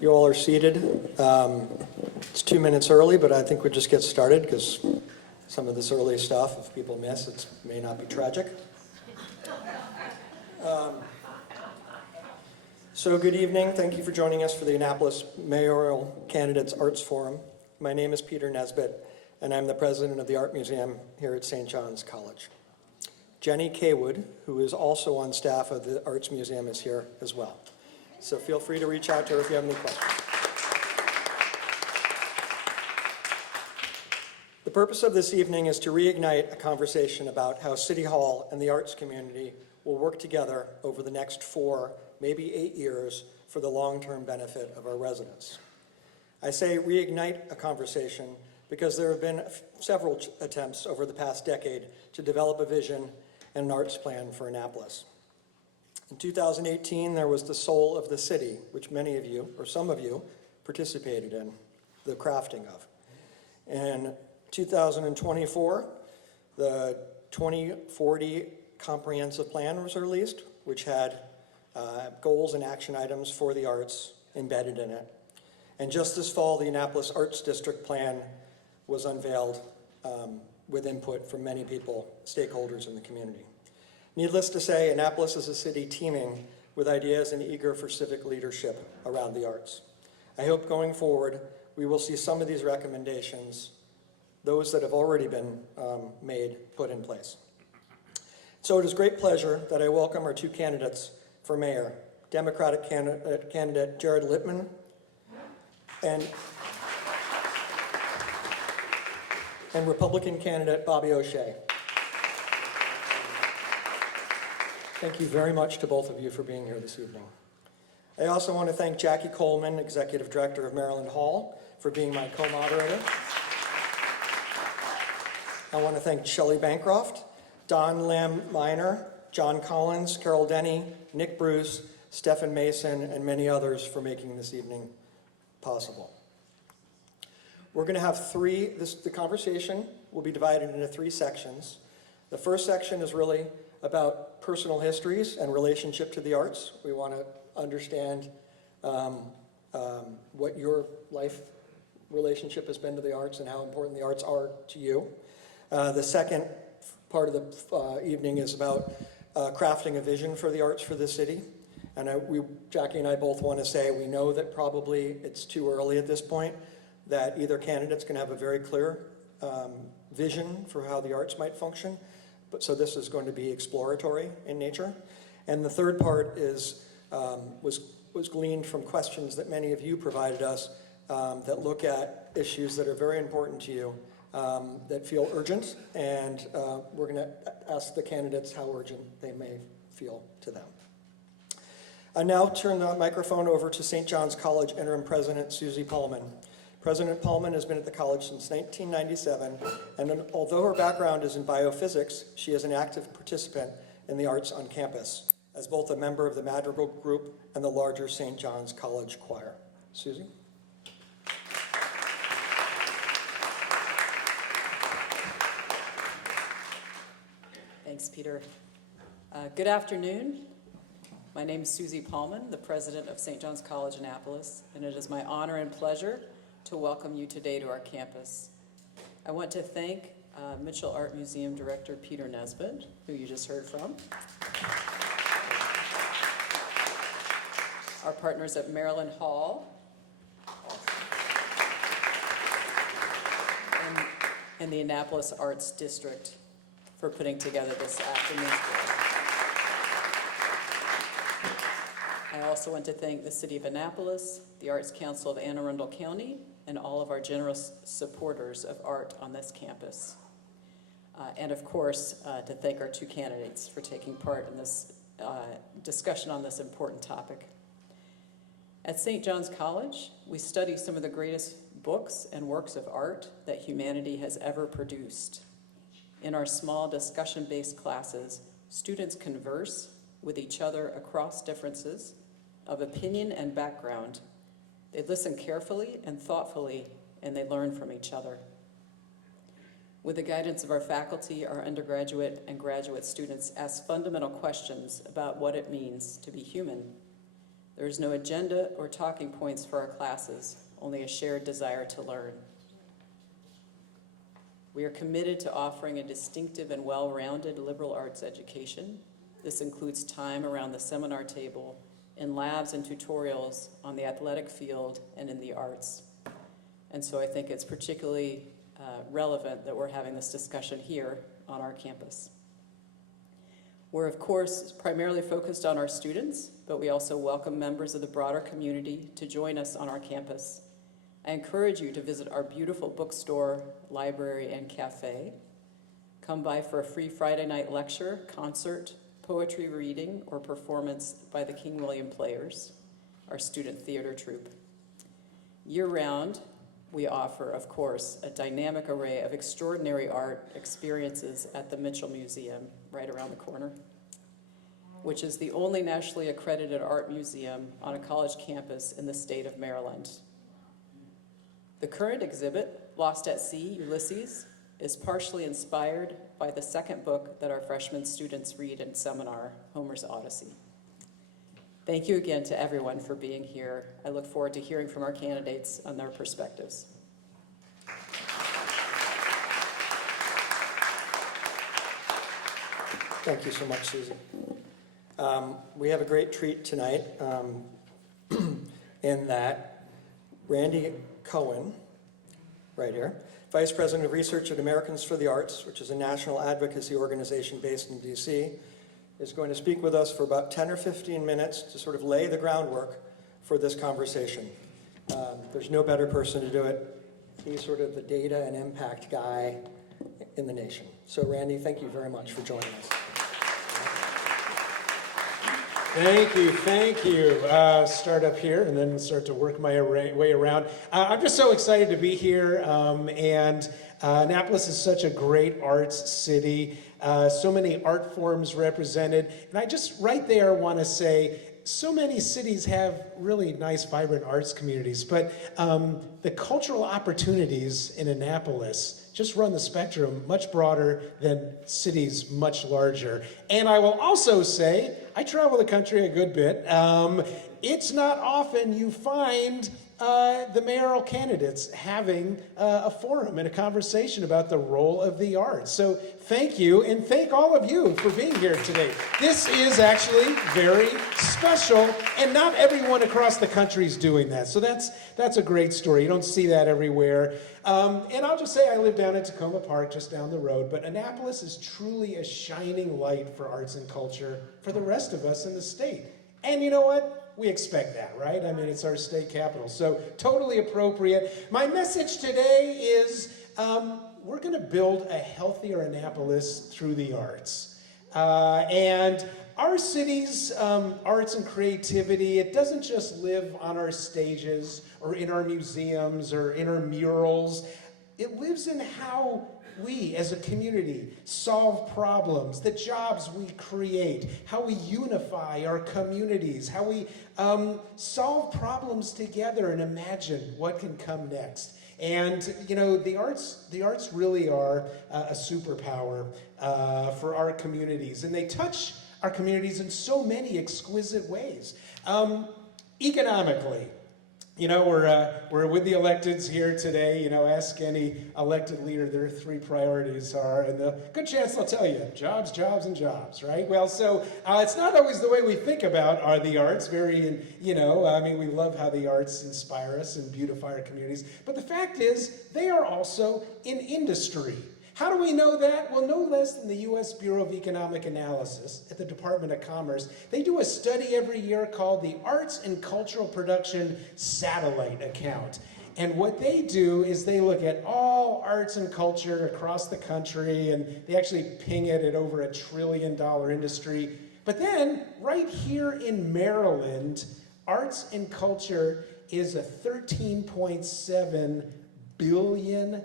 You all are seated. It's 2 minutes early, but I think we'll just get started because some of this early stuff, if people miss, it may not be tragic. So good evening. Thank you for joining us for the Annapolis Mayoral Candidates Arts Forum. My name is Peter Nesbitt, and I'm the president of the Art Museum here at St. John's College. Jenny Kaywood, who is also on staff of the Arts Museum, is here as well. So feel free to reach out to her if you have any questions. The purpose of this evening is to reignite a conversation about how City Hall and the arts community will work together over the next 4, maybe 8 years for the long-term benefit of our residents. I say reignite a conversation because there have been several attempts over the past decade to develop a vision and an arts plan for Annapolis. In 2018, there was the Soul of the City, which many of you, or some of you, participated in the crafting of. In 2024, the 2040 Comprehensive Plan was released, which had goals and action items for the arts embedded in it. And just this fall, the Annapolis Arts District Plan was unveiled with input from many people, stakeholders in the community. Needless to say, Annapolis is a city teeming with ideas and eager for civic leadership around the arts. I hope going forward, we will see some of these recommendations, those that have already been made, put in place. So it is great pleasure that I welcome our 2 candidates for mayor, Democratic candidate Jared Littman and Republican candidate Bobby O'Shea. Thank you very much to both of you for being here this evening. I also want to thank Jackie Coleman, Executive Director of Maryland Hall, for being my co-moderator. I want to thank Shelley Bancroft, Don Lamb Miner, John Collins, Carol Denny, Nick Bruce, Stephen Mason, and many others for making this evening possible. We're going to have the conversation will be divided into 3 sections. The first section is really about personal histories and relationship to the arts. We want to understand what your life relationship has been to the arts and how important the arts are to you. The second part of the evening is about crafting a vision for the arts for the city. And Jackie and I both want to say we know that probably it's too early at this point, that either candidate's can have a very clear vision for how the arts might function. So this is going to be exploratory in nature. And the third part is was gleaned from questions that many of you provided us that look at issues that are very important to you, that feel urgent, and we're going to ask the candidates how urgent they may feel to them. I now turn the microphone over to St. John's College Interim President Susie Pullman. President Pullman has been at the college since 1997, and although her background is in biophysics, she is an active participant in the arts on campus, as both a member of the Madrigal Group and the larger St. John's College Choir. Susie? Thanks, Peter. Good afternoon. My name is Susie Pullman, the president of St. John's College, Annapolis, and it is my honor and pleasure to welcome you today to our campus. I want to thank Mitchell Art Museum Director Peter Nesbitt, who you just heard from, our partners at Maryland Hall, and the Annapolis Arts District for putting together this afternoon's program. I also want to thank the City of Annapolis, the Arts Council of Anne Arundel County, and all of our generous supporters of art on this campus. And of course, to thank our 2 candidates for taking part in this discussion on this important topic. At St. John's College, we study some of the greatest books and works of art that humanity has ever produced. In our small discussion-based classes, students converse with each other across differences of opinion and background. They listen carefully and thoughtfully, and they learn from each other. With the guidance of our faculty, our undergraduate and graduate students ask fundamental questions about what it means to be human. There is no agenda or talking points for our classes, only a shared desire to learn. We are committed to offering a distinctive and well-rounded liberal arts education. This includes time around the seminar table, in labs and tutorials, on the athletic field, and in the arts. And so I think it's particularly relevant that we're having this discussion here on our campus. We're, of course, primarily focused on our students, but we also welcome members of the broader community to join us on our campus. I encourage you to visit our beautiful bookstore, library, and cafe. Come by for a free Friday night lecture, concert, poetry reading, or performance by the King William Players, our student theater troupe. Year-round, we offer, of course, a dynamic array of extraordinary art experiences at the Mitchell Museum, right around the corner, which is the only nationally accredited art museum on a college campus in the state of Maryland. The current exhibit, Lost at Sea, Ulysses, is partially inspired by the second book that our freshman students read in seminar, Homer's Odyssey. Thank you again to everyone for being here. I look forward to hearing from our candidates on their perspectives. Thank you so much, Susie. We have a great treat tonight in that Randy Cohen, right here, Vice President of Research at Americans for the Arts, which is a national advocacy organization based in DC, is going to speak with us for about 10 or 15 minutes to sort of lay the groundwork for this conversation. There's no better person to do it. He's sort of the data and impact guy in the nation. So Randy, thank you very much for joining us. Thank you. Start up here and then start to work my way around. I'm just so excited to be here, and Annapolis is such a great arts city, so many art forms represented, and I just right there want to say, so many cities have really nice, vibrant arts communities, but the cultural opportunities in Annapolis just run the spectrum much broader than cities much larger. And I will also say, I travel the country a good bit. It's not often you find the mayoral candidates having a forum and a conversation about the role of the arts. So thank you, and thank all of you for being here today. This is actually very special, and not everyone across the country is doing that. So that's a great story. You don't see that everywhere. And I'll just say I live down at Tacoma Park, just down the road, but Annapolis is truly a shining light for arts and culture for the rest of us in the state. And you know what? We expect that, right? I mean, it's our state capital, so totally appropriate. My message today is we're going to build a healthier Annapolis through the arts. And our city's arts and creativity, it doesn't just live on our stages or in our museums or in our murals. It lives in how we as a community solve problems, the jobs we create, how we unify our communities, how we solve problems together and imagine what can come next. And you know, the arts really are a superpower for our communities, and they touch our communities in so many exquisite ways. Economically, you know, we're with the electeds here today. You know, ask any elected leader, their three priorities are, and the good chance they'll tell you, jobs, jobs, and jobs, right? Well, so it's not always the way we think about the arts. You know, I mean, we love how the arts inspire us and beautify our communities. But the fact is, they are also in industry. How do we know that? Well, no less than the U.S. Bureau of Economic Analysis at the Department of Commerce. They do a study every year called the Arts and Cultural Production Satellite Account. And what they do is they look at all arts and culture across the country, and they actually ping it at over $1 trillion industry. But then, right here in Maryland, arts and culture is a $13.7 billion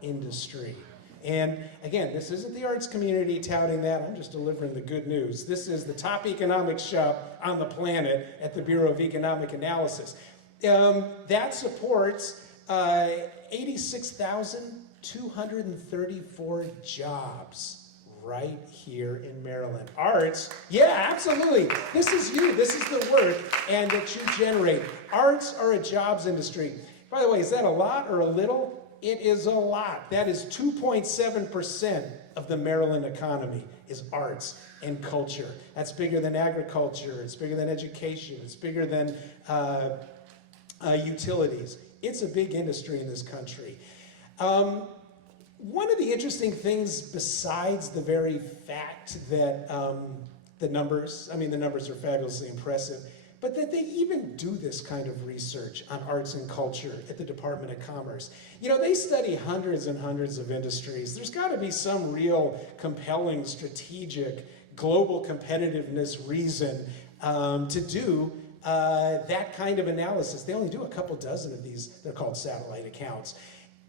industry. And again, this isn't the arts community touting that, I'm just delivering the good news. This is the top economics shop on the planet at the Bureau of Economic Analysis. That supports 86,234 jobs right here in Maryland. Arts, yeah, absolutely. This is you, this is the work and that you generate. Arts are a jobs industry. By the way, is that a lot or a little? It is a lot. That is 2.7% of the Maryland economy is arts and culture. That's bigger than agriculture, it's bigger than education, it's bigger than utilities. It's a big industry in this country. One of the interesting things besides the very fact that the numbers are fabulously impressive, but that they even do this kind of research on arts and culture at the Department of Commerce. You know, they study hundreds and hundreds of industries. There's got to be some real compelling, strategic, global competitiveness reason to do that kind of analysis. They only do a couple dozen of these. They're called satellite accounts.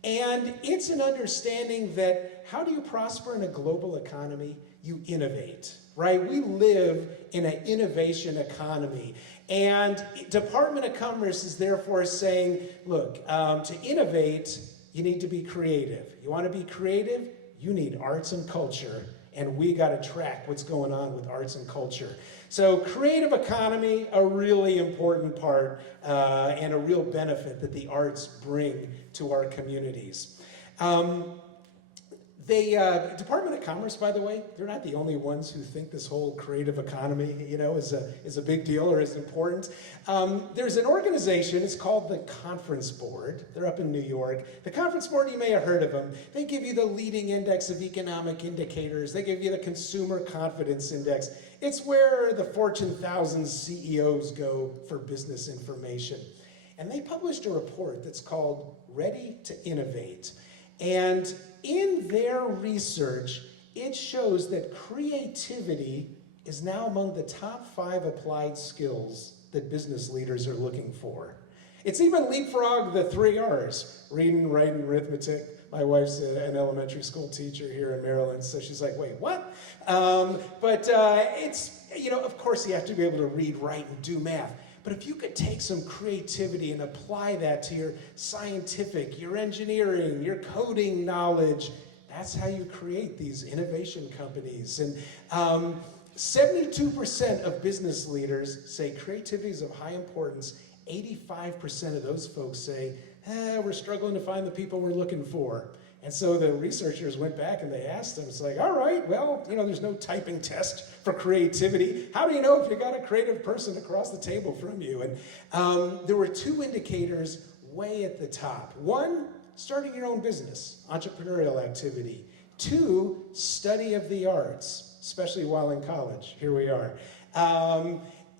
And it's an understanding that how do you prosper in a global economy? You innovate, right? We live in an innovation economy. And Department of Commerce is therefore saying, look, to innovate, you need to be creative. You want to be creative? You need arts and culture. And we got to track what's going on with arts and culture. So creative economy, a really important part and a real benefit that the arts bring to our communities. Department of Commerce, by the way, they're not the only ones who think this whole creative economy, you know, is a big deal or is important. There's an organization, it's called the Conference Board. They're up in New York. The Conference Board, you may have heard of them. They give you the leading index of economic indicators. They give you the Consumer Confidence Index. It's where the Fortune 1000 CEOs go for business information. And they published a report that's called Ready to Innovate. And in their research, it shows that creativity is now among the top 5 applied skills that business leaders are looking for. It's even leapfrogged the 3 R's, reading, writing, arithmetic. My wife's an elementary school teacher here in Maryland, so she's like, wait, what? It's, you know, of course you have to be able to read, write, and do math. But if you could take some creativity and apply that to your scientific, your engineering, your coding knowledge, that's how you create these innovation companies. And 72% of business leaders say creativity is of high importance. 85% of those folks say, we're struggling to find the people we're looking for. And so the researchers went back and they asked them, it's like, all right, well, you know, there's no typing test for creativity. How do you know if you got a creative person across the table from you? And there were 2 indicators way at the top. 1, starting your own business, entrepreneurial activity. 2, study of the arts, especially while in college. Here we are.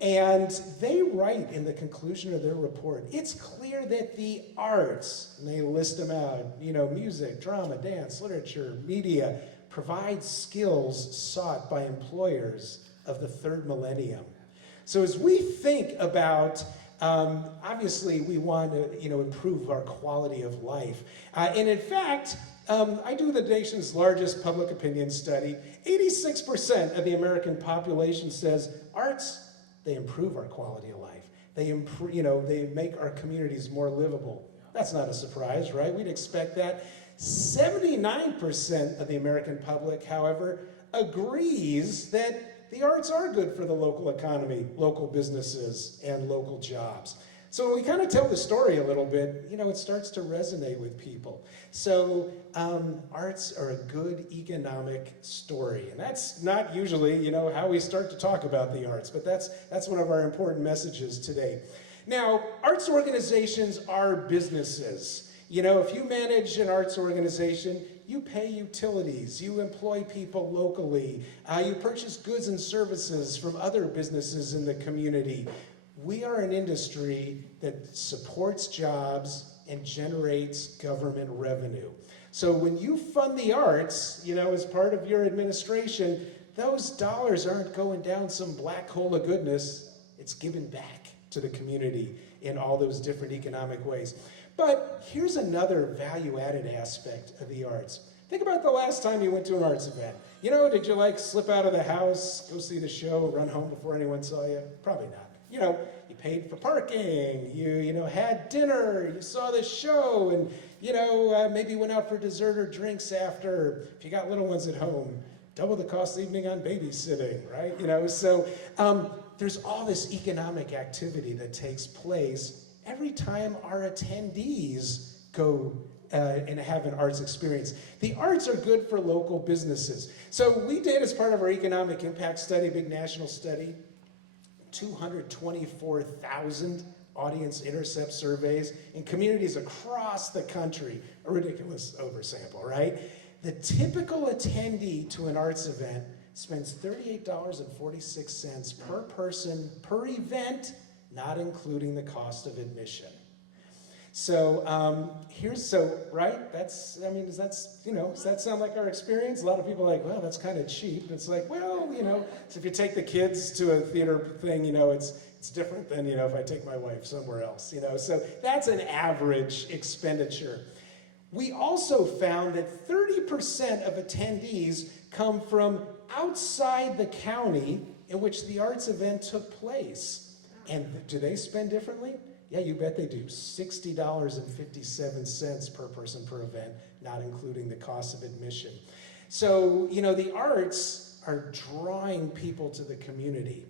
And they write in the conclusion of their report, it's clear that the arts, and they list them out, you know, music, drama, dance, literature, media, provide skills sought by employers of the 3rd millennium. So as we think about, obviously we want to, you know, improve our quality of life. And in fact, I do the nation's largest public opinion study. 86% of the American population says arts, they improve our quality of life. They improve, you know, they make our communities more livable. That's not a surprise, right? We'd expect that. 79% of the American public, however, agrees that the arts are good for the local economy, local businesses, and local jobs. So when we kind of tell the story a little bit, you know, it starts to resonate with people. So arts are a good economic story. And that's not usually, you know, how we start to talk about the arts, but that's one of our important messages today. Now, arts organizations are businesses. You know, if you manage an arts organization, you pay utilities, you employ people locally, you purchase goods and services from other businesses in the community. We are an industry that supports jobs and generates government revenue. So when you fund the arts, you know, as part of your administration, those dollars aren't going down some black hole of goodness. It's given back to the community in all those different economic ways. But here's another value-added aspect of the arts. Think about the last time you went to an arts event. You know, did you like slip out of the house, go see the show, run home before anyone saw you? Probably not. You know, you paid for parking, you know, had dinner, you saw the show, and, you know, maybe went out for dessert or drinks after. If you got little ones at home, double the cost evening on babysitting, right? So there's all this economic activity that takes place every time our attendees go and have an arts experience. The arts are good for local businesses. So we did, as part of our economic impact study, big national study, 224,000 audience intercept surveys in communities across the country. A ridiculous oversample, right? The typical attendee to an arts event spends $38.46 per person per event, not including the cost of admission. So right? Does that sound like our experience? A lot of people are like, well, that's kind of cheap. And it's like, well, so if you take the kids to a theater thing, it's different than, if I take my wife somewhere else, So that's an average expenditure. We also found that 30% of attendees come from outside the county in which the arts event took place. And do they spend differently? Yeah, you bet they do. $60.57 per person per event, not including the cost of admission. So, the arts are drawing people to the community.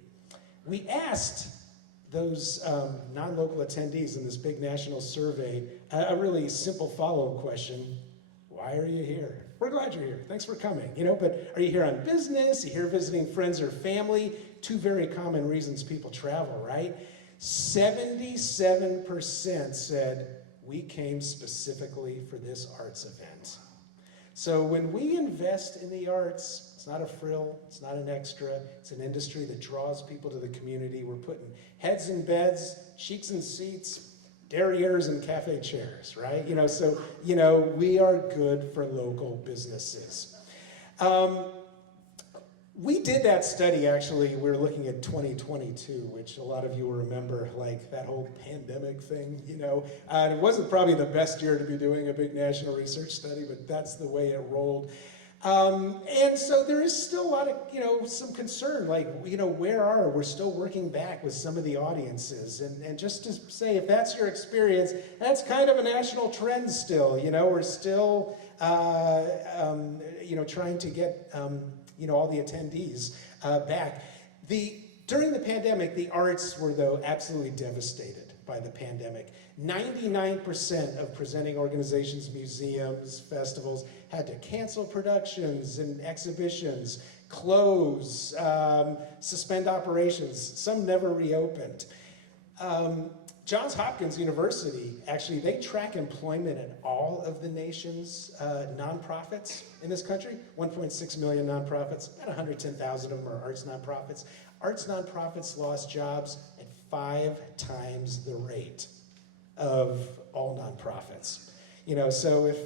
We asked those non-local attendees in this big national survey a really simple follow-up question. Why are you here? We're glad you're here. Thanks for coming. But are you here on business? Are you here visiting friends or family? Two very common reasons people travel, right? 77% said, we came specifically for this arts event. So when we invest in the arts, it's not a frill, it's not an extra, it's an industry that draws people to the community. We're putting heads in beds, cheeks in seats, derrieres in cafe chairs, right? So we are good for local businesses. We did that study, actually. We were looking at 2022, which a lot of you will remember, like that whole pandemic thing, And it wasn't probably the best year to be doing a big national research study, but that's the way it rolled. And so there is still a lot of, some concern, like, we're still working back with some of the audiences. And just to say, if that's your experience, that's kind of a national trend still, we're still, trying to get, all the attendees back. During the pandemic, the arts were, though, absolutely devastated by the pandemic. 99% of presenting organizations, museums, festivals had to cancel productions and exhibitions, close, suspend operations. Some never reopened. Johns Hopkins University, actually, they track employment in all of the nation's nonprofits in this country. 1.6 million nonprofits, about 110,000 of them are arts nonprofits. Arts nonprofits lost jobs at 5 times the rate of all nonprofits. So if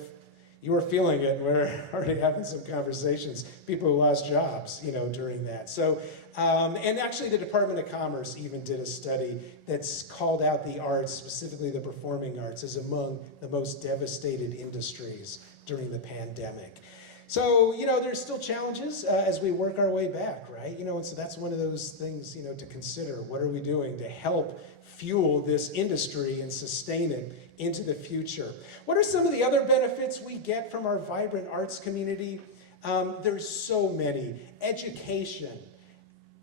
you were feeling it, we're already having some conversations, people who lost jobs, during that. So, and actually the Department of Commerce even did a study that's called out the arts, specifically the performing arts, as among the most devastated industries during the pandemic. So, there's still challenges as we work our way back, right? And so that's one of those things, to consider. What are we doing to help fuel this industry and sustain it into the future? What are some of the other benefits we get from our vibrant arts community? There's so many. Education.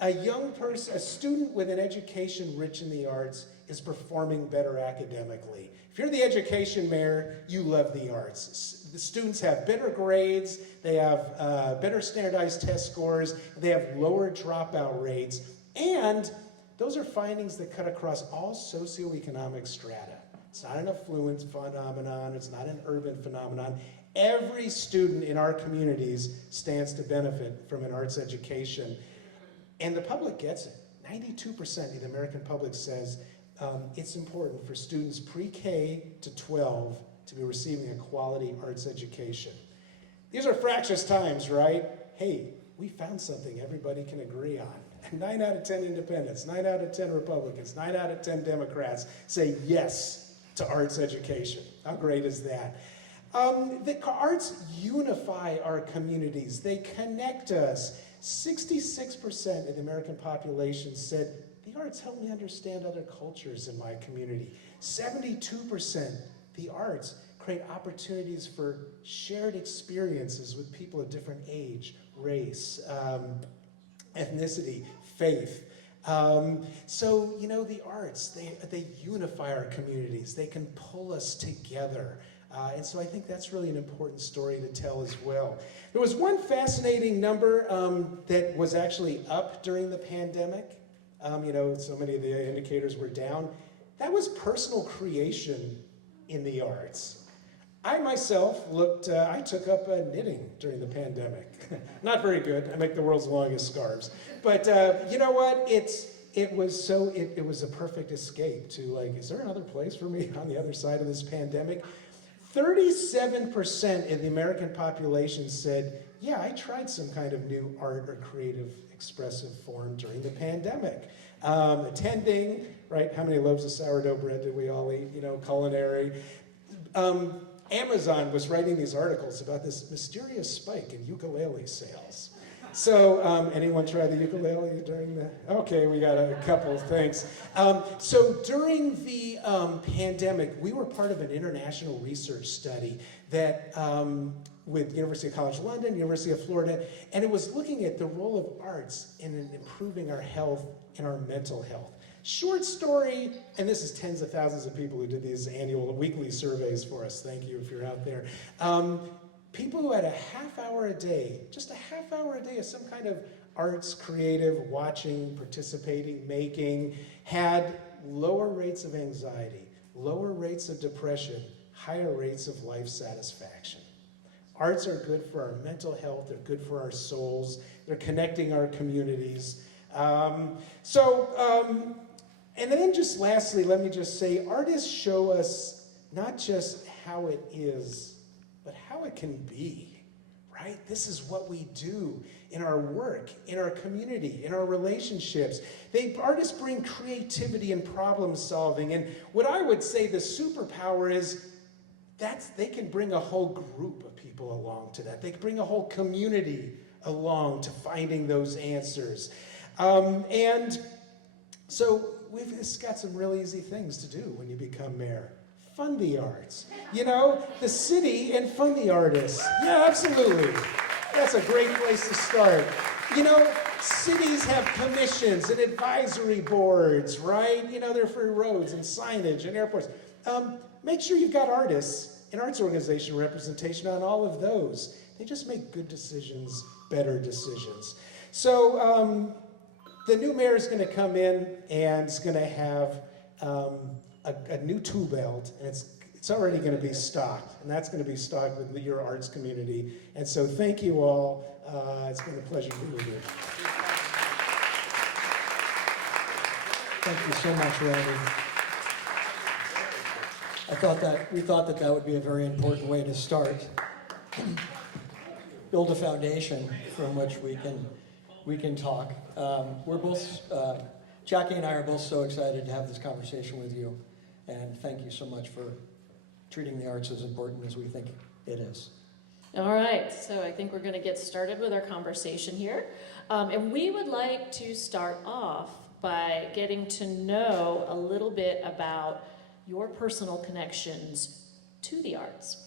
A young person, a student with an education rich in the arts is performing better academically. If you're the education mayor, you love the arts. The students have better grades, they have better standardized test scores, they have lower dropout rates, and those are findings that cut across all socioeconomic strata. It's not an affluent phenomenon, it's not an urban phenomenon. Every student in our communities stands to benefit from an arts education. And the public gets it. 92% of the American public says it's important for students pre-K to 12 to be receiving a quality arts education. These are fractious times, right? Hey, we found something everybody can agree on. 9 out of 10 independents, 9 out of 10 Republicans, 9 out of 10 Democrats say yes to arts education. How great is that? The arts unify our communities. They connect us. 66% of the American population said, the arts help me understand other cultures in my community. 72%, the arts create opportunities for shared experiences with people of different age, race, ethnicity, faith. So, the arts, they unify our communities. They can pull us together. And so I think that's really an important story to tell as well. There was one fascinating number that was actually up during the pandemic. So many of the indicators were down. That was personal creation in the arts. I myself I took up knitting during the pandemic. Not very good. I make the world's longest scarves. But you know what? It was a perfect escape to is there another place for me on the other side of this pandemic? 37% of the American population said, yeah, I tried some kind of new art or creative expressive form during the pandemic. Attending, right? How many loaves of sourdough bread did we all eat? Culinary. Amazon was writing these articles about this mysterious spike in ukulele sales. So, anyone try the ukulele during the? Okay, we got a couple, thanks. So during the pandemic, we were part of an international research study that with University of College London, University of Florida, and it was looking at the role of arts in improving our health and our mental health. Short story, and this is tens of thousands of people who did these weekly surveys for us. Thank you if you're out there. People who had a half hour a day, just a half hour a day of some kind of arts, creative, watching, participating, making, had lower rates of anxiety, lower rates of depression, higher rates of life satisfaction. Arts are good for our mental health, they're good for our souls, they're connecting our communities. And then just lastly, let me just say, artists show us not just how it is, but how it can be, right? This is what we do in our work, in our community, in our relationships. Artists bring creativity and problem solving, and what I would say the superpower is they can bring a whole group of people along to that. They can bring a whole community along to finding those answers. And so we've just got some really easy things to do when you become mayor. Fund the arts. The city and fund the artists. Yeah, absolutely. That's a great place to start. Cities have commissions and advisory boards, right? They're for roads and signage and airports. Make sure you've got artists and arts organization representation on all of those. They just make good decisions, better decisions. So the new mayor is going to come in and is going to have a new tool belt, and it's already going to be stocked, and that's going to be stocked with your arts community. And so thank you all. It's been a pleasure to be with you. Thank you so much, Randy. We thought that would be a very important way to start. Build a foundation from which we can talk. We're both, Jackie and I are both so excited to have this conversation with you, and thank you so much for treating the arts as important as we think it is. All right, so I think we're going to get started with our conversation here. And we would like to start off by getting to know a little bit about your personal connections to the arts.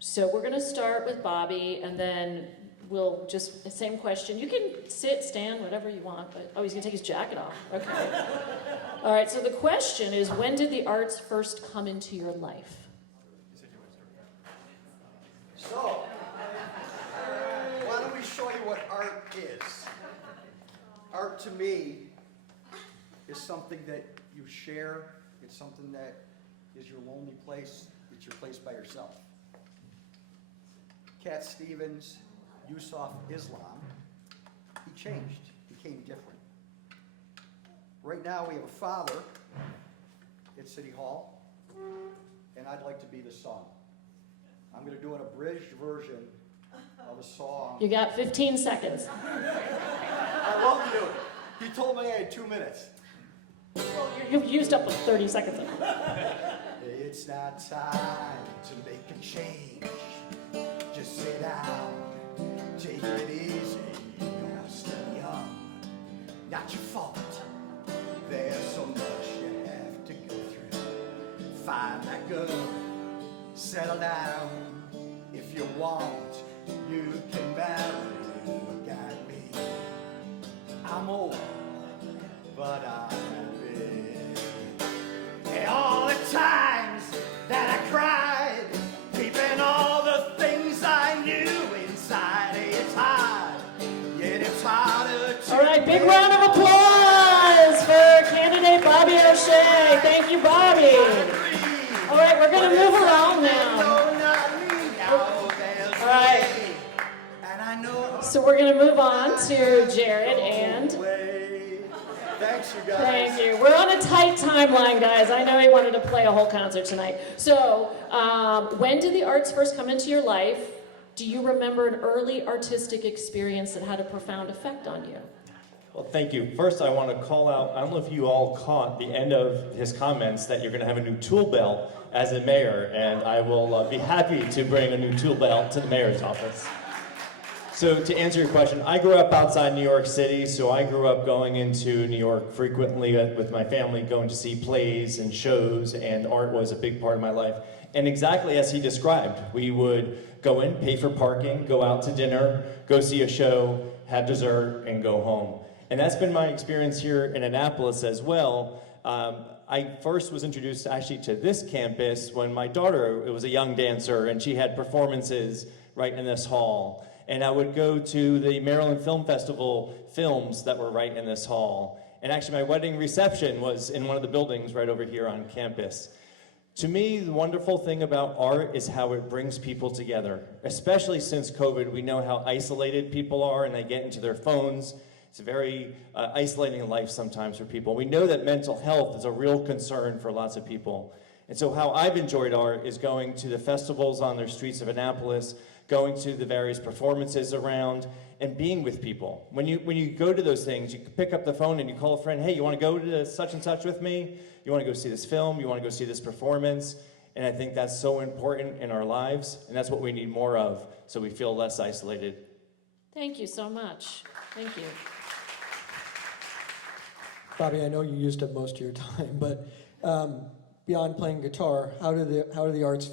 So we're going to start with Bobby, and then we'll just, the same question. You can sit, stand, whatever you want, but, oh, he's going to take his jacket off. Okay. All right, so the question is, when did the arts first come into your life? So, why don't we show you what art is? Art to me is something that you share. It's something that is your lonely place. It's your place by yourself. Cat Stevens, Yusuf Islam, he changed, became different. Right now we have a father at City Hall, and I'd like to be the son. I'm going to do an abridged version of a song. You got 15 seconds. I love you. He told me I had 2 minutes. Well, you've used up 30 seconds. It's not time to make a change. Just sit down, take it easy. You're still young, not your fault. There's so much you have to go through. Find that girl, settle down. If you want, you can marry a but I'm happy. And all the times that I cried, keeping all the things I knew inside. It's hard, yet it's harder to. All right, big round of applause for candidate Bobby O'Shea. Thank you, Bobby. All right, we're going to move around now. All right. So we're going to move on to Jared and... Thanks, you guys. Thank you. We're on a tight timeline, guys. I know he wanted to play a whole concert tonight. So, when did the arts first come into your life? Do you remember an early artistic experience that had a profound effect on you? Well, thank you. First, I want to call out, I don't know if you all caught the end of his comments that you're going to have a new tool belt as a mayor, and I will be happy to bring a new tool belt to the mayor's office. So to answer your question, I grew up outside New York City, so I grew up going into New York frequently with my family, going to see plays and shows, and art was a big part of my life. And exactly as he described, we would go in, pay for parking, go out to dinner, go see a show, have dessert, and go home. And that's been my experience here in Annapolis as well. I first was introduced actually to this campus when my daughter was a young dancer, and she had performances right in this hall. And I would go to the Maryland Film Festival films that were right in this hall. And actually my wedding reception was in one of the buildings right over here on campus. To me, the wonderful thing about art is how it brings people together. Especially since COVID, we know how isolated people are and they get into their phones. It's a very isolating life sometimes for people. We know that mental health is a real concern for lots of people. And so how I've enjoyed art is going to the festivals on the streets of Annapolis, going to the various performances around, and being with people. When you go to those things, you pick up the phone and you call a friend, hey, you want to go to such and such with me? You want to go see this film? You want to go see this performance? And I think that's so important in our lives, and that's what we need more of, so we feel less isolated. Thank you so much. Thank you. Bobby, I know you used up most of your time, but beyond playing guitar, how do the arts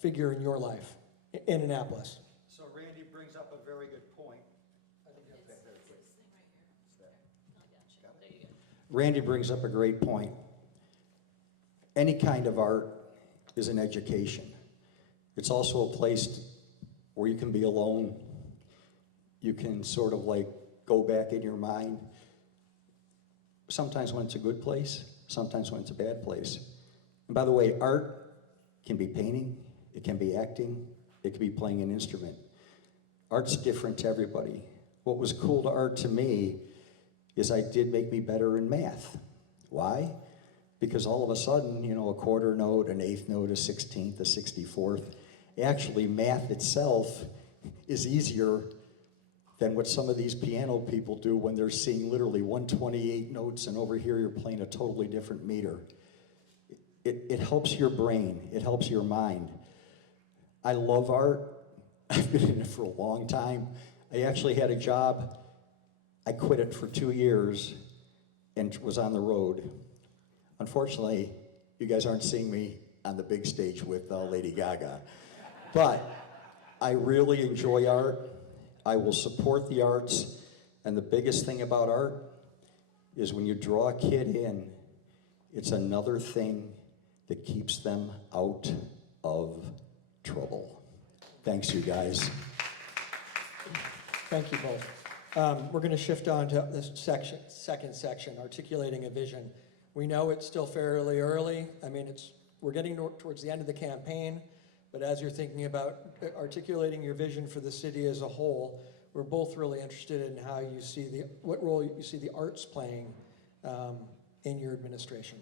figure in your life in Annapolis? So Randy brings up a very good point. Randy brings up a great point. Any kind of art is an education. It's also a place where you can be alone. You can sort of like go back in your mind. Sometimes when it's a good place, sometimes when it's a bad place. And by the way, art can be painting, it can be acting, it can be playing an instrument. Art's different to everybody. What was cool to art to me is it did make me better in math. Why? Because all of a sudden, you know, a quarter note, an eighth note, a 16th, a 64th, actually math itself is easier than what some of these piano people do when they're seeing literally 128 notes and over here you're playing a totally different meter. It helps your brain, it helps your mind. I love art. I've been in it for a long time. I actually had a job. I quit it for 2 years and was on the road. Unfortunately, you guys aren't seeing me on the big stage with Lady Gaga. But I really enjoy art. I will support the arts. And the biggest thing about art is when you draw a kid in, it's another thing that keeps them out of trouble. Thanks, you guys. Thank you both. We're going to shift on to this second section, articulating a vision. We know it's still fairly early. I mean, we're getting towards the end of the campaign, but as you're thinking about articulating your vision for the city as a whole, we're both really interested in how you see what role you see the arts playing in your administration.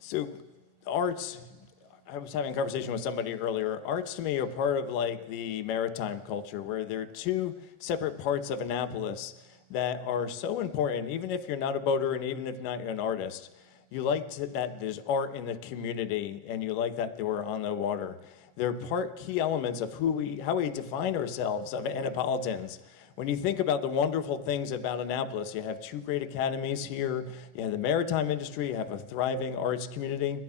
So arts, I was having a conversation with somebody earlier. Arts to me are part of like the maritime culture where there are two separate parts of Annapolis that are so important, even if you're not a boater and even if not an artist. You like that there's art in the community and you like that we're on the water. They're key elements of how we define ourselves of Annapolitans. When you think about the wonderful things about Annapolis, you have two great academies here, you have the maritime industry, you have a thriving arts community.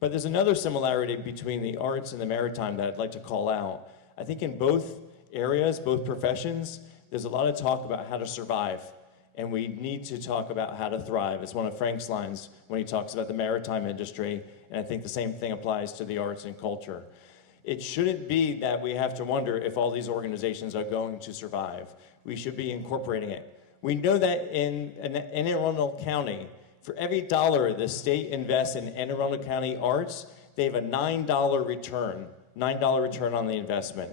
But there's another similarity between the arts and the maritime that I'd like to call out. I think in both areas, both professions, There's a lot of talk about how to survive, and we need to talk about how to thrive. It's one of Frank's lines when he talks about the maritime industry, and I think the same thing applies to the arts and culture. It shouldn't be that we have to wonder if all these organizations are going to survive. We should be incorporating it. We know that in Anne Arundel County, for every dollar the state invests in Anne Arundel County arts, they have a $9 return on the investment.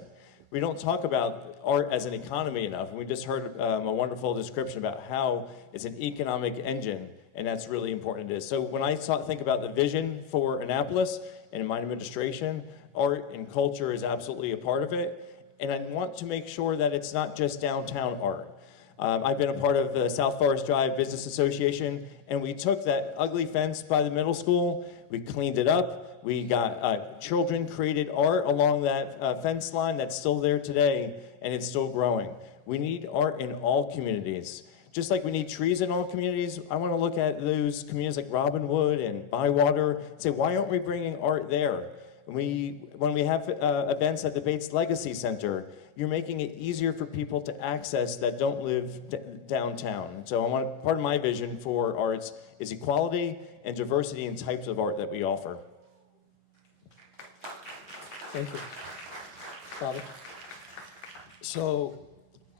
We don't talk about art as an economy enough. We just heard a wonderful description about how it's an economic engine, and that's really important it is. So when I think about the vision for Annapolis and in my administration, art and culture is absolutely a part of it, and I want to make sure that it's not just downtown art. I've been a part of the South Forest Drive Business Association, and we took that ugly fence by the middle school, we cleaned it up, we got children created art along that fence line that's still there today, and it's still growing. We need art in all communities. Just like we need trees in all communities, I want to look at those communities like Robinwood and Bywater and say, why aren't we bringing art there? When we have events at the Bates Legacy Center, you're making it easier for people to access that don't live downtown. So part of my vision for arts is equality and diversity in types of art that we offer. Thank you. Bobby? So,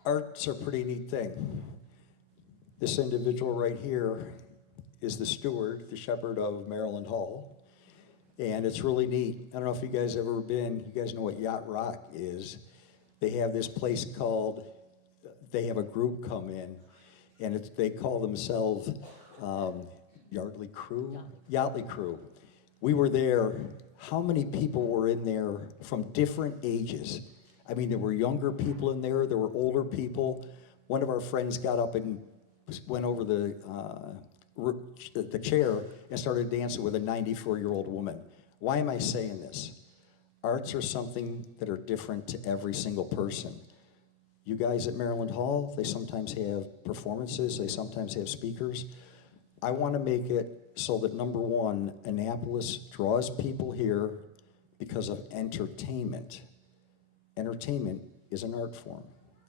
art's a pretty neat thing. This individual right here is the steward, the shepherd of Maryland Hall. And it's really neat. I don't know if you guys have ever been, you guys know what Yacht Rock is. They have this place called, they have a group come in, and they call themselves Yardley Crew? Yachtly Crew. We were there. How many people were in there from different ages? I mean, there were younger people in there, there were older people. One of our friends got up and went over the chair and started dancing with a 94-year-old woman. Why am I saying this? Arts are something that are different to every single person. You guys at Maryland Hall, they sometimes have performances, they sometimes have speakers. I want to make it so that, number one, Annapolis draws people here because of entertainment. Entertainment is an art form,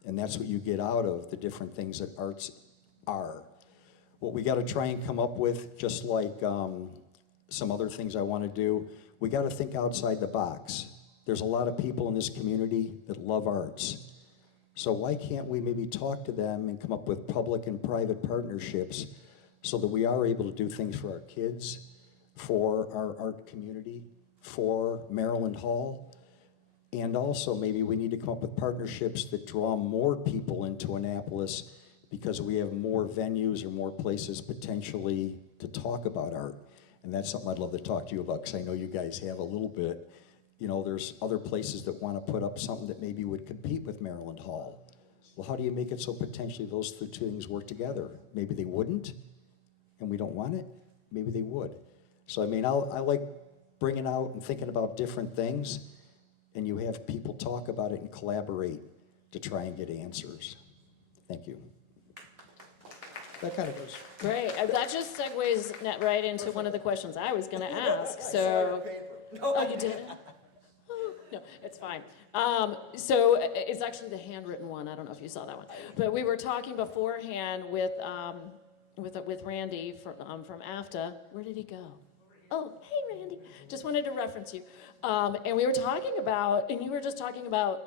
and that's what you get out of the different things that arts are. What we got to try and come up with, just like some other things I want to do, we got to think outside the box. There's a lot of people in this community that love arts. So why can't we maybe talk to them and come up with public and private partnerships so that we are able to do things for our kids, for our art community, for Maryland Hall, and also maybe we need to come up with partnerships that draw more people into Annapolis because we have more venues or more places potentially to talk about art. And that's something I'd love to talk to you about, because I know you guys have a little bit. You know, there's other places that want to put up something that maybe would compete with Maryland Hall. Well, how do you make it so potentially those two things work together? Maybe they wouldn't, and we don't want it. Maybe they would. So, I mean, I like bringing out and thinking about different things, and you have people talk about it and collaborate to try and get answers. Thank you. That kind of goes. Great. That just segues right into one of the questions I was going to ask. So, oh, you did? Oh, no, it's fine. So it's actually the handwritten one. I don't know if you saw that one, but we were talking beforehand with Randy from AFTA. Where did he go? Oh, hey, Randy. Just wanted to reference you. And we were talking about, and you were just talking about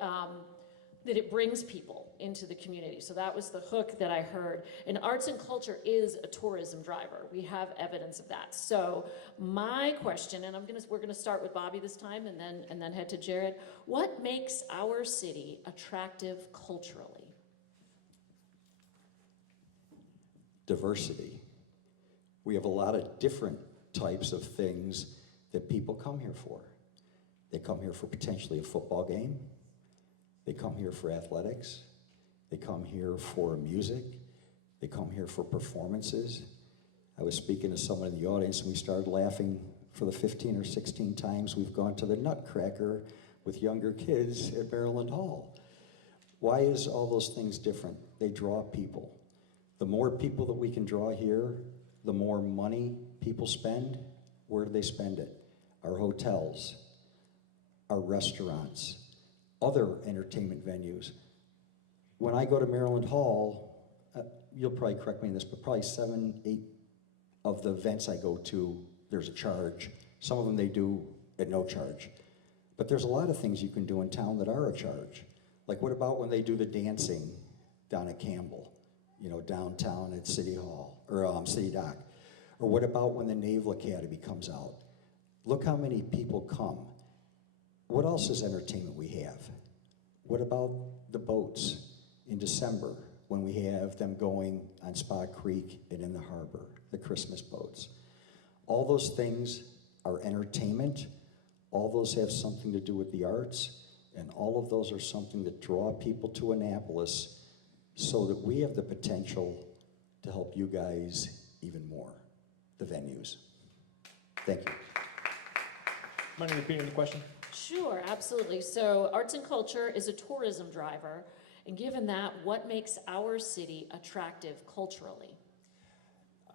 that it brings people into the community. So that was the hook that I heard. And arts and culture is a tourism driver. We have evidence of that. So my question, and we're gonna start with Bobby this time, and then head to Jared. What makes our city attractive culturally? Diversity. We have a lot of different types of things that people come here for. They come here for potentially a football game. They come here for athletics. They come here for music. They come here for performances. I was speaking to someone in the audience, and we started laughing for the 15 or 16 times we've gone to the Nutcracker with younger kids at Maryland Hall. Why is all those things different? They draw people. The more people that we can draw here, the more money people spend. Where do they spend it? Our hotels, our restaurants, other entertainment venues. when I go to Maryland Hall, you'll probably correct me on this, but probably 7, 8 of the events I go to, there's a charge. Some of them they do at no charge. But there's a lot of things you can do in town that are a charge. Like what about when they do the dancing down at Campbell, you know, downtown at City Hall, or City Dock? Or what about when the Naval Academy comes out? Look how many people come. What else is entertainment we have? What about the boats in December when we have them going on Spa Creek and in the harbor, the Christmas boats? All those things are entertainment. All those have something to do with the arts, and all of those are something that draw people to Annapolis so that we have the potential to help you guys even more, the venues. Thank you. Mind repeating the question? Sure, absolutely. So arts and culture is a tourism driver, and given that, what makes our city attractive culturally?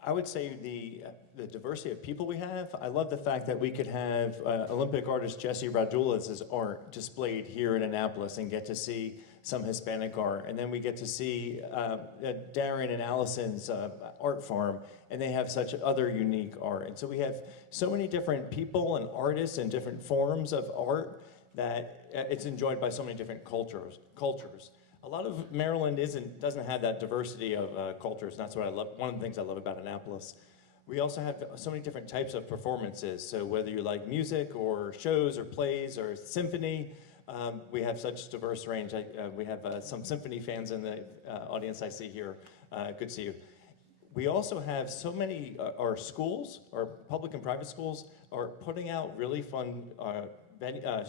I would say the diversity of people we have. I love the fact that we could have Olympic artist Jesse Radulis' art displayed here in Annapolis and get to see some Hispanic art. And then we get to see Darren and Allison's art farm, and they have such other unique art. And so we have so many different people and artists and different forms of art that it's enjoyed by so many different cultures. A lot of Maryland doesn't have that diversity of cultures, and that's what I love. One of the things I love about Annapolis. We also have so many different types of performances. So whether you like music or shows or plays or symphony, we have such diverse range. We have some symphony fans in the audience I see here. Good to see you. We also have so many, our schools, our public and private schools, are putting out really fun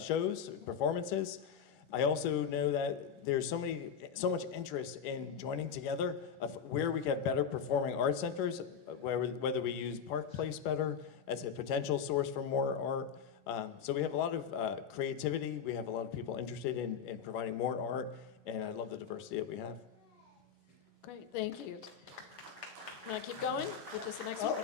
shows, performances. I also know that there's so much interest in joining together of where we can have better performing art centers, whether we use Park Place better as a potential source for more art. So we have a lot of creativity. We have a lot of people interested in providing more art, and I love the diversity that we have. Great, thank you. Want to keep going with this next one?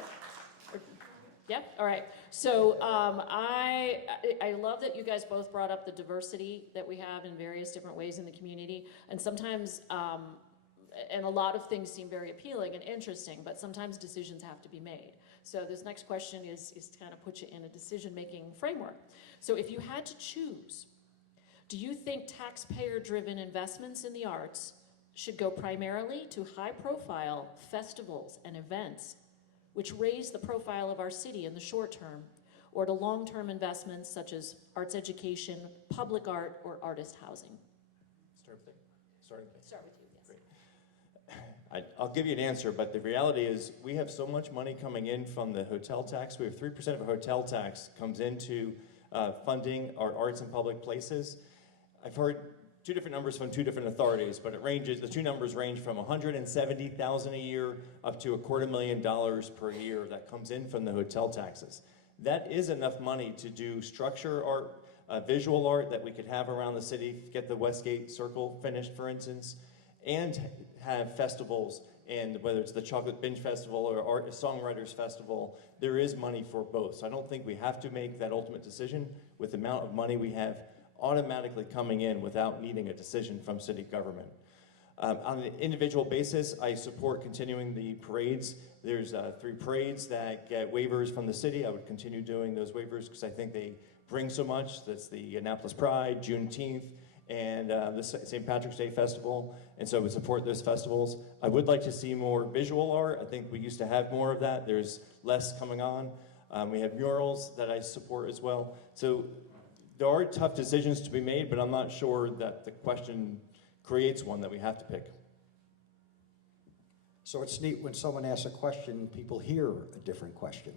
Yeah, all right. So I love that you guys both brought up the diversity that we have in various different ways in the community. And sometimes, and a lot of things seem very appealing and interesting, but sometimes decisions have to be made. So this next question is to kind of put you in a decision-making framework. So if you had to choose, do you think taxpayer-driven investments in the arts should go primarily to high-profile festivals and events which raise the profile of our city in the short term, or to long-term investments such as arts education, public art, or artist housing? Start with you. Start with you, yes. I'll give you an answer, but the reality is we have so much money coming in from the hotel tax. We have 3% of a hotel tax comes into funding our arts and public places. I've heard two different numbers from two different authorities, but the two numbers range from $170,000 a year up to $250,000 per year that comes in from the hotel taxes. That is enough money to do structure art, visual art that we could have around the city, get the Westgate Circle finished, for instance, and have festivals, and whether it's the Chocolate Binge Festival or Art Songwriters Festival, there is money for both. So I don't think we have to make that ultimate decision with the amount of money we have automatically coming in without needing a decision from city government. On an individual basis, I support continuing the parades. There's 3 parades that get waivers from the city. I would continue doing those waivers because I think they bring so much. That's the Annapolis Pride, Juneteenth, and the St. Patrick's Day Festival. And so I would support those festivals. I would like to see more visual art. I think we used to have more of that. There's less coming on. We have murals that I support as well. So there are tough decisions to be made, but I'm not sure that the question creates one that we have to pick. So it's neat when someone asks a question, people hear a different question.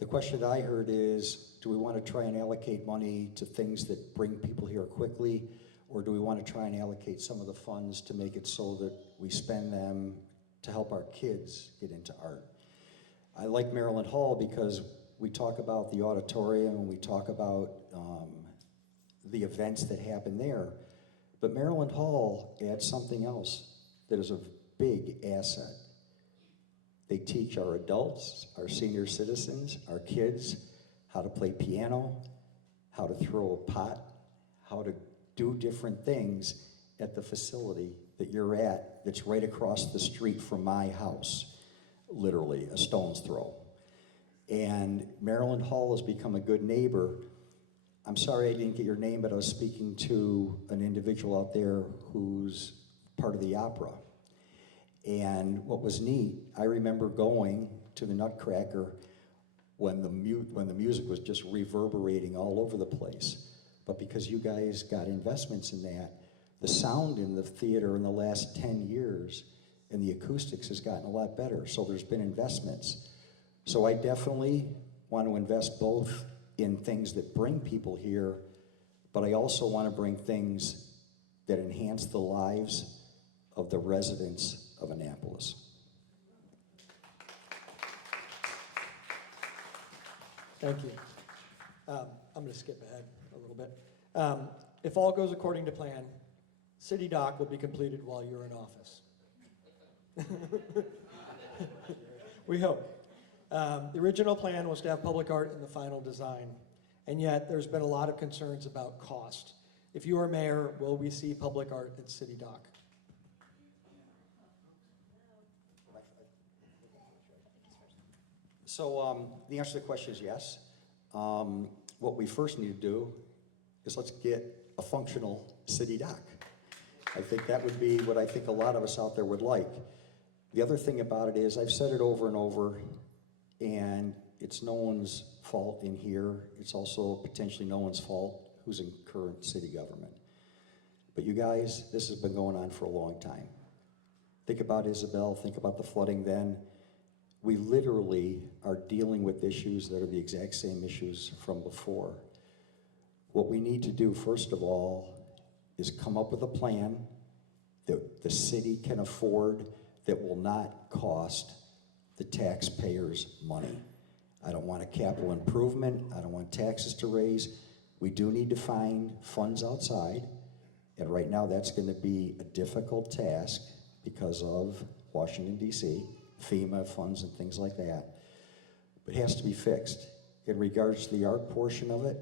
The question that I heard is, do we want to try and allocate money to things that bring people here quickly, or do we want to try and allocate some of the funds to make it so that we spend them to help our kids get into art? I like Maryland Hall because we talk about the auditorium and we talk about the events that happen there, but Maryland Hall adds something else that is a big asset. They teach our adults, our senior citizens, our kids how to play piano, how to throw a pot, how to do different things at the facility that you're at that's right across the street from my house, literally a stone's throw. And Maryland Hall has become a good neighbor. I'm sorry I didn't get your name, but I was speaking to an individual out there who's part of the opera. And what was neat, I remember going to the Nutcracker when the music was just reverberating all over the place. But because you guys got investments in that, the sound in the theater in the last 10 years and the acoustics has gotten a lot better. So there's been investments. So I definitely want to invest both in things that bring people here, but I also want to bring things that enhance the lives of the residents of Annapolis. Thank you. I'm going to skip ahead a little bit. If all goes according to plan, City Dock will be completed while you're in office. We hope. The original plan was to have public art in the final design, and yet there's been a lot of concerns about cost. If you are mayor, will we see public art at City Dock? So the answer to the question is yes. What we first need to do is let's get a functional City Dock. I think that would be what I think a lot of us out there would like. The other thing about it is, I've said it over and over, and it's no one's fault in here. It's also potentially no one's fault who's in current city government. But you guys, this has been going on for a long time. Think about Isabel, think about the flooding then. We literally are dealing with issues that are the exact same issues from before. What we need to do, first of all, is come up with a plan that the city can afford that will not cost the taxpayers money. I don't want a capital improvement. I don't want taxes to raise. We do need to find funds outside, and right now that's going to be a difficult task because of Washington, D.C., FEMA funds and things like that. But it has to be fixed. In regards to the art portion of it,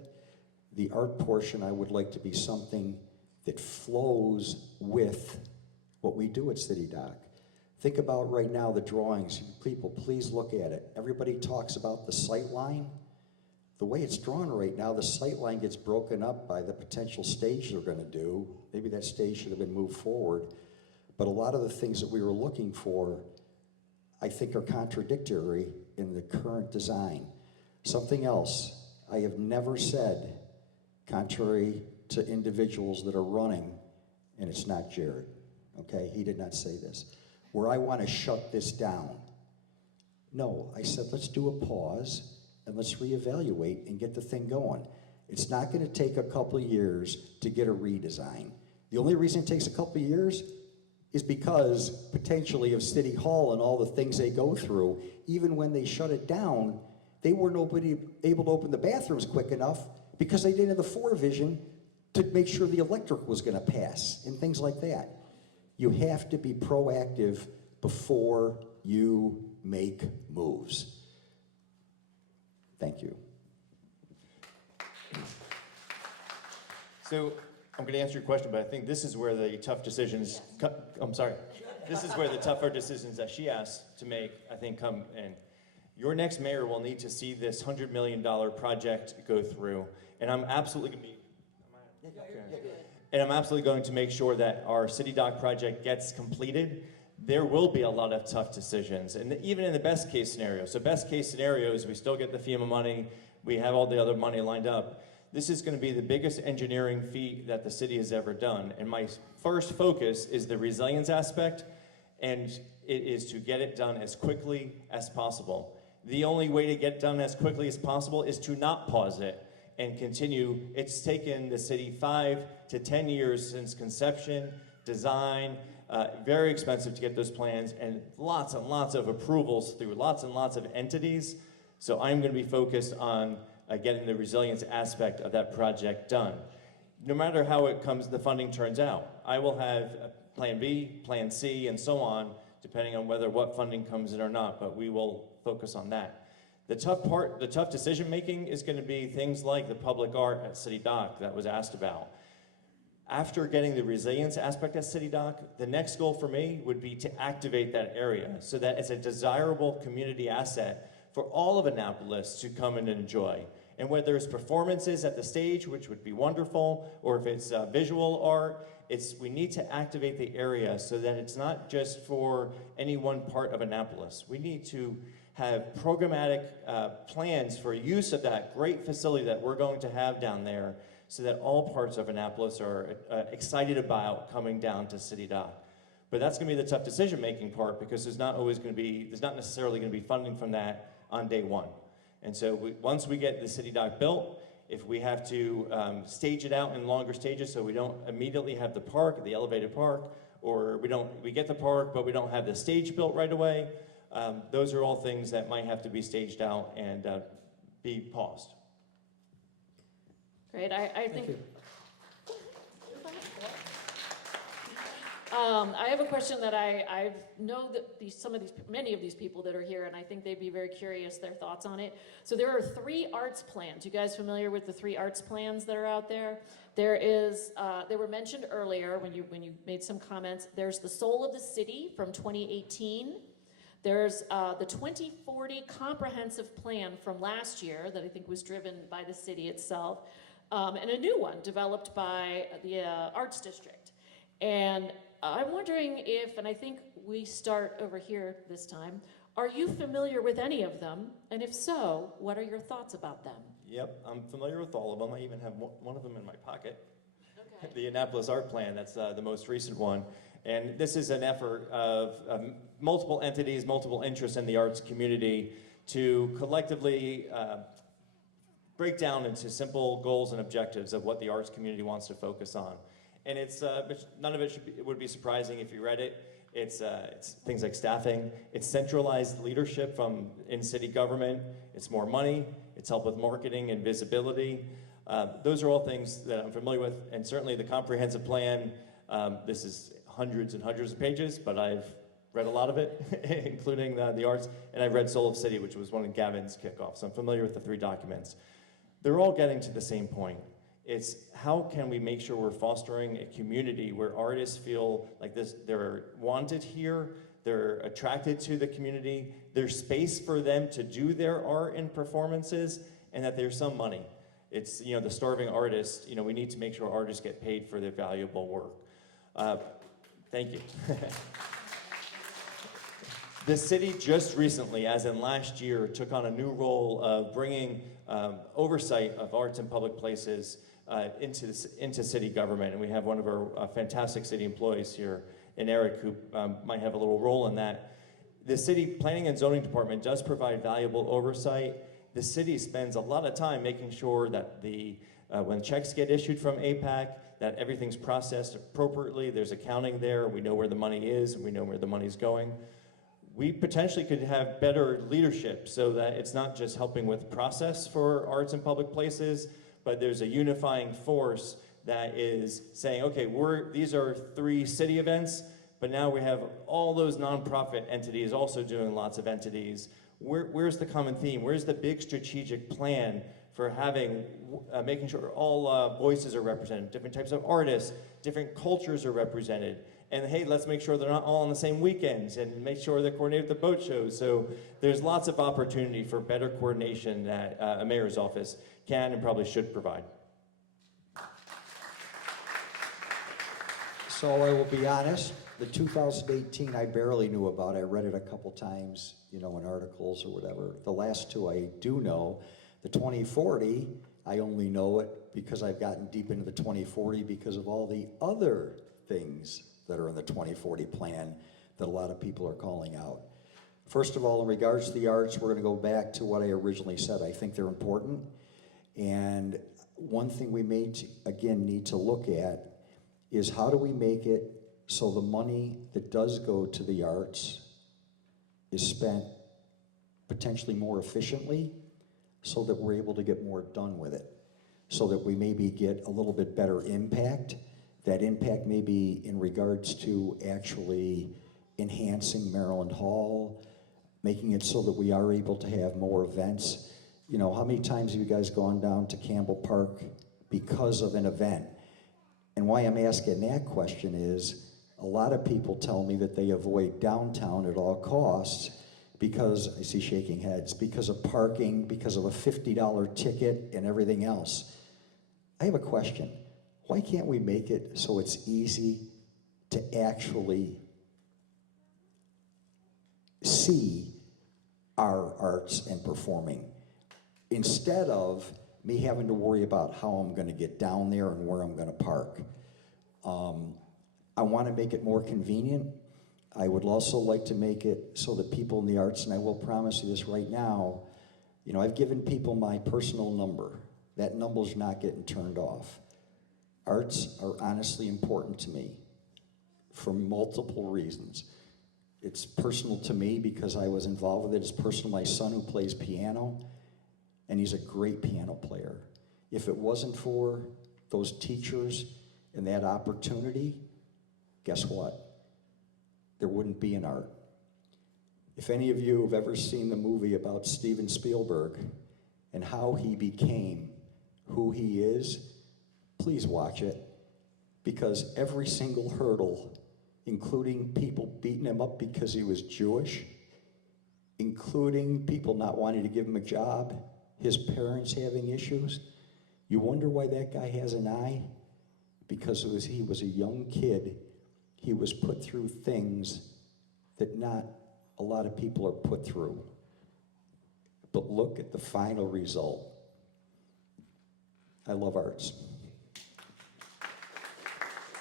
the art portion I would like to be something that flows with what we do at City Dock. Think about right now the drawings. People, please look at it. Everybody talks about the sight line. The way it's drawn right now, the sight line gets broken up by the potential stage they're going to do. Maybe that stage should have been moved forward. But a lot of the things that we were looking for, I think, are contradictory in the current design. Something else I have never said, contrary to individuals that are running, and it's not Jared, okay? He did not say this. Where I want to shut this down. No, I said let's do a pause and let's reevaluate and get the thing going. It's not going to take a couple of years to get a redesign. The only reason it takes a couple of years is because potentially of City Hall and all the things they go through. Even when they shut it down, they weren't able to open the bathrooms quick enough because they didn't have the forevision to make sure the electric was going to pass and things like that. You have to be proactive before you make moves. Thank you. So I'm going to answer your question, but I think this is where the tough decisions. I'm sorry. This is where the tougher decisions that she asked to make, I think, come in. Your next mayor will need to see this $100 million project go through, and I'm absolutely going to be. And I'm absolutely going to make sure that our City Dock project gets completed. There will be a lot of tough decisions, and even in the best case scenario. So best case scenario is we still get the FEMA money, we have all the other money lined up. This is going to be the biggest engineering feat that the city has ever done. And my first focus is the resilience aspect, and it is to get it done as quickly as possible. The only way to get done as quickly as possible is to not pause it and continue. It's taken the city 5 to 10 years since conception, design, very expensive to get those plans, and lots of approvals through lots and lots of entities. So I'm going to be focused on getting the resilience aspect of that project done. No matter how it comes, the funding turns out. I will have a plan B, plan C, and so on, depending on what funding comes in or not, but we will focus on that. The tough decision making is going to be things like the public art at City Dock that was asked about. After getting the resilience aspect at City Dock, the next goal for me would be to activate that area so that it's a desirable community asset for all of Annapolis to come and enjoy. And whether it's performances at the stage, which would be wonderful, or if it's visual art, we need to activate the area so that it's not just for any one part of Annapolis. We need to have programmatic plans for use of that great facility that we're going to have down there so that all parts of Annapolis are excited about coming down to City Dock. But that's gonna be the tough decision-making part because there's not necessarily gonna be funding from that on day one. And so once we get the City Dock built, if we have to stage it out in longer stages so we don't immediately have the park, the elevated park, or we get the park but we don't have the stage built right away, those are all things that might have to be staged out and be paused. Great, I think. you. I have a question that I know that many of these people that are here, and I think they'd be very curious their thoughts on it. So there are 3 arts plans. You guys familiar with the 3 arts plans that are out there? There is, they were mentioned earlier when you made some comments. There's the Soul of the City from 2018. There's the 2040 comprehensive plan from last year that I think was driven by the city itself, and a new one developed by the Arts District. And I'm wondering if, and I think we start over here this time, are you familiar with any of them? And if so, what are your thoughts about them? Yep, I'm familiar with all of them. I even have one of them in my pocket. Okay. The Annapolis Art Plan, that's the most recent one. And this is an effort of multiple entities, multiple interests in the arts community to collectively break down into simple goals and objectives of what the arts community wants to focus on. And none of it would be surprising if you read it. It's things like staffing, it's centralized leadership in city government, it's more money, it's help with marketing and visibility. Those are all things that I'm familiar with, and certainly the comprehensive plan, this is hundreds and hundreds of pages, but I've read a lot of it, including the arts, and I've read Soul of City, which was one of Gavin's kickoffs, so I'm familiar with the 3 documents. They're all getting to the same point. It's how can we make sure we're fostering a community where artists feel like they're wanted here, they're attracted to the community, there's space for them to do their art and performances, and that there's some money. It's, the starving artist, we need to make sure artists get paid for their valuable work. Thank you. The city just recently, as in last year, took on a new role of bringing oversight of arts and public places into city government. And we have one of our fantastic city employees here, in Eric, who might have a little role in that. The city planning and zoning department does provide valuable oversight. The city spends a lot of time making sure that when checks get issued from APAC, that everything's processed appropriately, there's accounting there, we know where the money is, and we know where the money's going. We potentially could have better leadership so that it's not just helping with process for arts and public places, but there's a unifying force that is saying, okay, these are 3 city events, but now we have all those nonprofit entities also doing lots of entities. Where's the common theme? Where's the big strategic plan for making sure all voices are represented, different types of artists, different cultures are represented, and hey, let's make sure they're not all on the same weekends and make sure they're coordinated with the boat shows. So there's lots of opportunity for better coordination that a mayor's office can and probably should provide. So I will be honest, the 2018 I barely knew about. I read it a couple times, in articles or whatever. The last 2 I do know. The 2040, I only know it because I've gotten deep into the 2040 because of all the other things that are in the 2040 plan that a lot of people are calling out. First of all, in regards to the arts, we're going to go back to what I originally said. I think they're important. And one thing we need to look at is how do we make it so the money that does go to the arts is spent potentially more efficiently so that we're able to get more done with it, so that we maybe get a little bit better impact. That impact may be in regards to actually enhancing Maryland Hall, making it so that we are able to have more events. How many times have you guys gone down to Campbell Park because of an event? And why I'm asking that question is, a lot of people tell me that they avoid downtown at all costs because, I see shaking heads, because of parking, because of a $50 ticket and everything else. I have a question. Why can't we make it so it's easy to actually see our arts and performing, instead of me having to worry about how I'm going to get down there and where I'm going to park? I want to make it more convenient. I would also like to make it so that people in the arts, and I will promise you this right now, you know, I've given people my personal number. That number's not getting turned off. Arts are honestly important to me for multiple reasons. It's personal to me because I was involved with it. It's personal to my son who plays piano, and he's a great piano player. If it wasn't for those teachers and that opportunity, guess what? There wouldn't be an art. If any of you have ever seen the movie about Steven Spielberg and how he became who he is, please watch it, because every single hurdle, including people beating him up because he was Jewish, including people not wanting to give him a job, his parents having issues, you wonder why that guy has an eye? Because he was a young kid. He was put through things that not a lot of people are put through. But look at the final result. I love arts.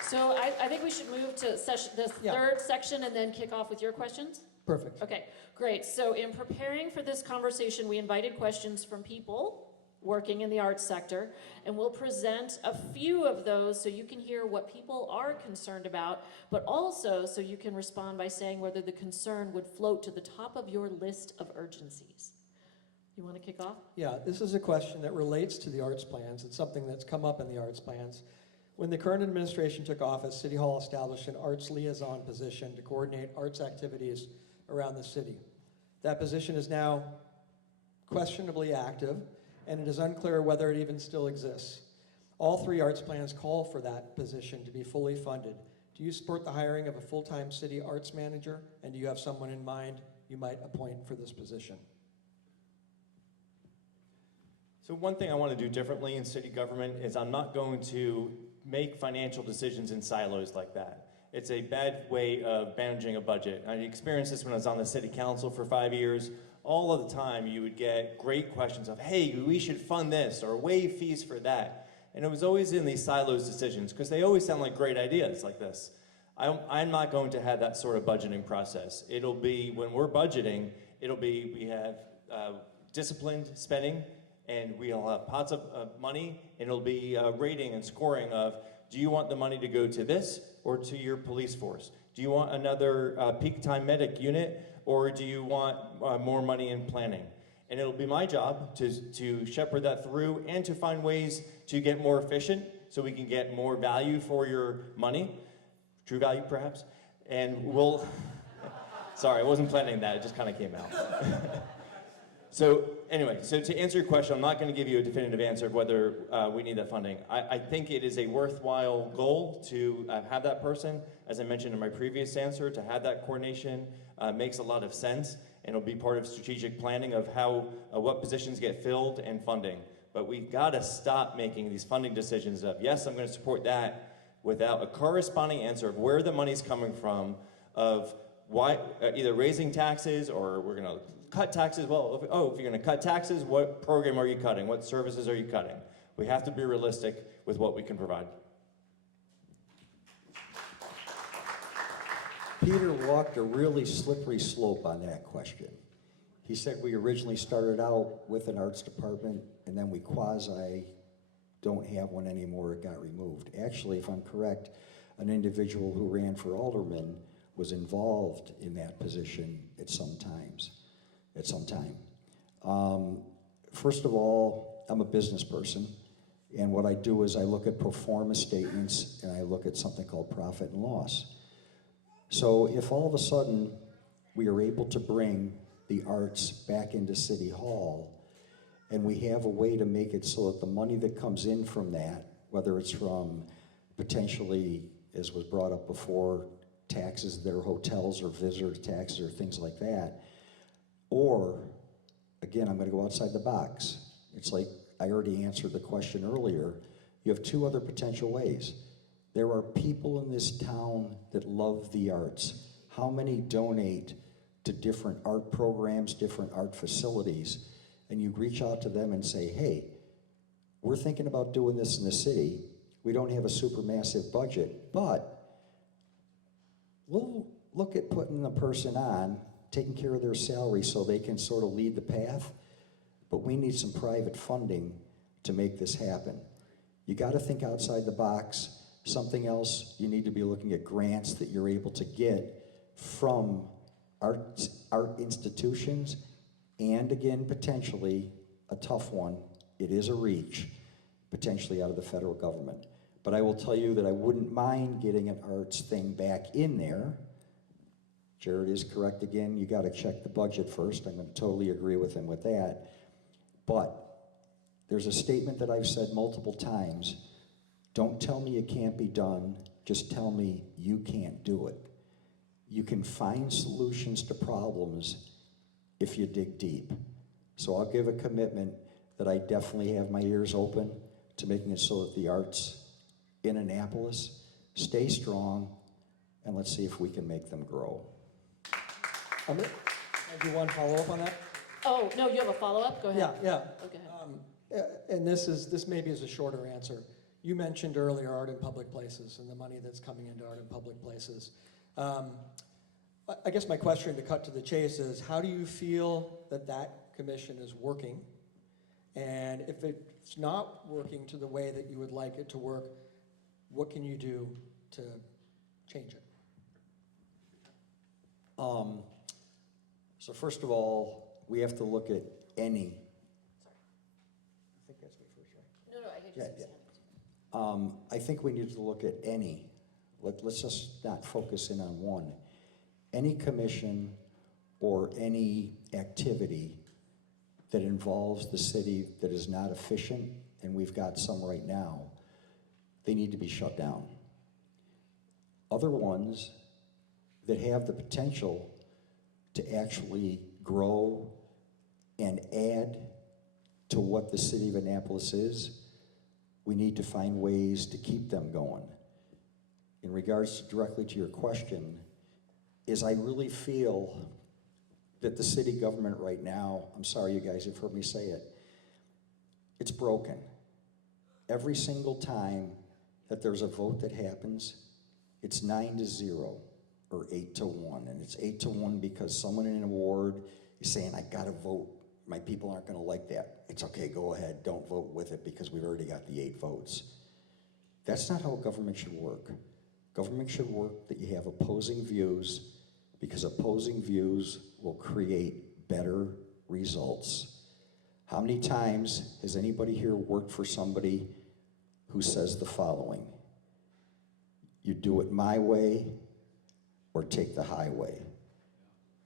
So I think we should move to this Yeah. third section and then kick off with your questions. Perfect. Okay, great. So in preparing for this conversation, we invited questions from people working in the arts sector, and we'll present a few of those so you can hear what people are concerned about, but also so you can respond by saying whether the concern would float to the top of your list of urgencies. You want to kick off? Yeah, this is a question that relates to the arts plans. It's something that's come up in the arts plans. When the current administration took office, City Hall established an arts liaison position to coordinate arts activities around the city. That position is now questionably active, and it is unclear whether it even still exists. All three arts plans call for that position to be fully funded. Do you support the hiring of a full-time city arts manager, and do you have someone in mind you might appoint for this position? So one thing I want to do differently in city government is I'm not going to make financial decisions in silos like that. It's a bad way of managing a budget. I experienced this when I was on the city council for 5 years. All of the time you would get great questions of, hey, we should fund this or waive fees for that. And it was always in these silos decisions because they always sound like great ideas like this. I'm not going to have that sort of budgeting process. It'll be, when we're budgeting, it'll be, we have disciplined spending, and we'll have pots of money, and it'll be rating and scoring of, do you want the money to go to this or to your police force? Do you want another peak time medic unit, or do you want more money in planning? And it'll be my job to shepherd that through and to find ways to get more efficient so we can get more value for your money, true value perhaps, and we'll, sorry, I wasn't planning that, it just kind of came out. So anyway, so to answer your question, I'm not going to give you a definitive answer of whether we need that funding. I think it is a worthwhile goal to have that person. As I mentioned in my previous answer, to have that coordination makes a lot of sense, and it'll be part of strategic planning of how what positions get filled and funding. But we've got to stop making these funding decisions of, yes, I'm going to support that, without a corresponding answer of where the money's coming from, of why either raising taxes or we're going to cut taxes. Well, if you're going to cut taxes, what program are you cutting? What services are you cutting? We have to be realistic with what we can provide. Peter walked a really slippery slope on that question. He said we originally started out with an arts department, and then we quasi don't have one anymore, it got removed. Actually, if I'm correct, an individual who ran for alderman was involved in that position at some time. First of all, I'm a business person, and what I do is I look at pro forma statements and I look at something called profit and loss. So if all of a sudden we are able to bring the arts back into City Hall, and we have a way to make it so that the money that comes in from that, whether it's from potentially, as was brought up before, taxes that are hotels or visitor taxes or things like that. Or, again, I'm gonna go outside the box. It's like I already answered the question earlier. You have two other potential ways. There are people in this town that love the arts. How many donate to different art programs, different art facilities, and you reach out to them and say, hey, we're thinking about doing this in the city. We don't have a super massive budget, but we'll look at putting the person on, taking care of their salary so they can sort of lead the path, but we need some private funding to make this happen. You gotta think outside the box. Something else, you need to be looking at grants that you're able to get from art institutions, and again, potentially, a tough one, it is a reach, potentially out of the federal government. But I will tell you that I wouldn't mind getting an arts thing back in there. Jared is correct again, you gotta check the budget first. I'm gonna totally agree with him with that. But there's a statement that I've said multiple times. Don't tell me it can't be done, just tell me you can't do it. You can find solutions to problems if you dig deep. So I'll give a commitment that I definitely have my ears open to making it so that the arts in Annapolis stay strong, and let's see if we can make them grow. I'm gonna do one follow-up on that. Oh, no, you have a follow-up? Go ahead. Yeah. Okay. And this maybe is a shorter answer. You mentioned earlier art in public places and the money that's coming into art in public places. I guess my question, to cut to the chase, is how do you feel that that commission is working? And if it's not working to the way that you would like it to work, what can you do to change it? So first of all, we have to look at any. I think that's me first, right? No, I can Yeah, just I think we need to look at any. Let's just not focus in on one. Any commission or any activity that involves the city that is not efficient, and we've got some right now, they need to be shut down. Other ones that have the potential to actually grow and add to what the city of Annapolis is, we need to find ways to keep them going. In regards directly to your question, is I really feel that the city government right now, I'm sorry you guys have heard me say it, it's broken. Every single time that there's a vote that happens, it's 9-0 or 8-1. And it's 8-1 because someone in a ward is saying, I gotta vote. My people aren't gonna like that. It's okay, go ahead, don't vote with it because we've already got the 8 votes. That's not how government should work. Government should work that you have opposing views, because opposing views will create better results. How many times has anybody here worked for somebody who says the following: you do it my way or take the highway?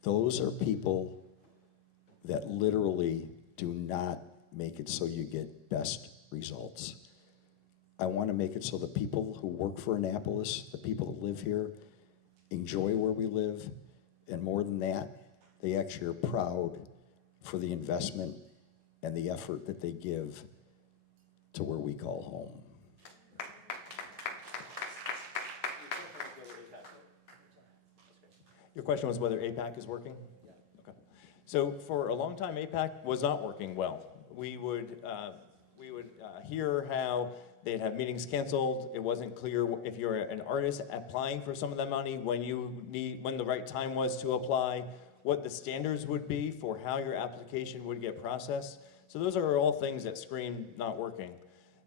Those are people that literally do not make it so you get best results. I want to make it so the people who work for Annapolis, the people that live here, enjoy where we live, and more than that, they actually are proud for the investment and the effort that they give to where we call home. Your question was whether APAC is working? Yeah. Okay. So for a long time, APAC was not working well. We would hear how they'd have meetings canceled. It wasn't clear if you're an artist applying for some of that money, when the right time was to apply, what the standards would be for how your application would get processed. So those are all things that scream not working.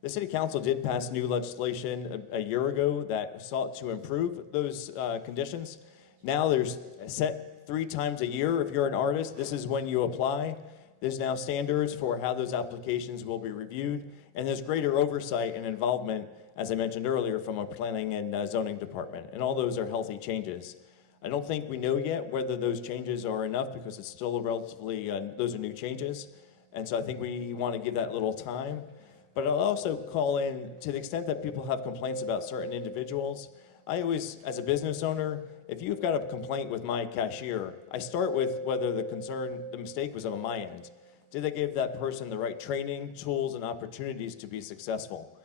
The City Council did pass new legislation a year ago that sought to improve those conditions. Now there's set 3 times a year if you're an artist. This is when you apply. There's now standards for how those applications will be reviewed, and there's greater oversight and involvement, as I mentioned earlier, from a planning and zoning department, and all those are healthy changes. I don't think we know yet whether those changes are enough, because it's still a relatively, those are new changes, and so I think we want to give that a little time. But I'll also call in, to the extent that people have complaints about certain individuals, I always, as a business owner, if you've got a complaint with my cashier, I start with whether the mistake was on my end. Did I give that person the right training, tools, and opportunities to be successful?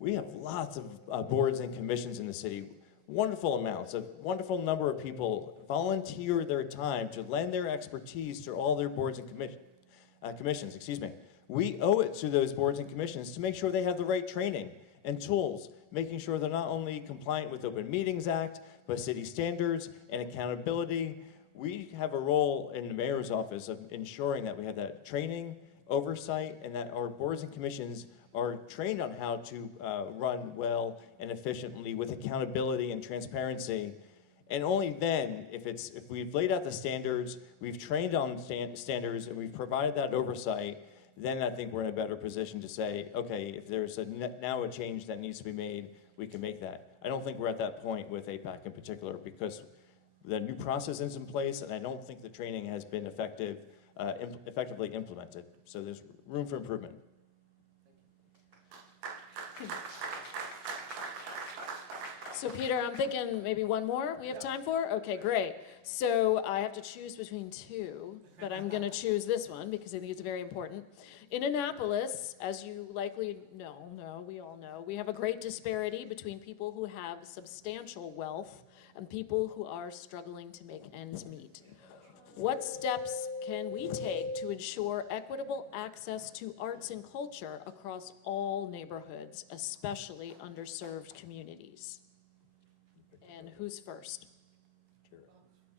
We have lots of boards and commissions in the city, wonderful amounts, a wonderful number of people volunteer their time to lend their expertise to all their boards and commissions. We owe it to those boards and commissions to make sure they have the right training and tools, making sure they're not only compliant with Open Meetings Act, but city standards and accountability. We have a role in the mayor's office of ensuring that we have that training, oversight, and that our boards and commissions are trained on how to run well and efficiently with accountability and transparency. And only then, if we've laid out the standards, we've trained on standards, and we've provided that oversight, then I think we're in a better position to say, okay, if there's now a change that needs to be made, we can make that. I don't think we're at that point with APAC in particular, because the new process is in place, and I don't think the training has been effectively implemented. So there's room for improvement. So Peter, I'm thinking maybe one more we have time for? Okay, great. So I have to choose between two, but I'm going to choose this one because I think it's very important. In Annapolis, as you likely know, we all know, we have a great disparity between people who have substantial wealth and people who are struggling to make ends meet. What steps can we take to ensure equitable access to arts and culture across all neighborhoods, especially underserved communities? And who's first?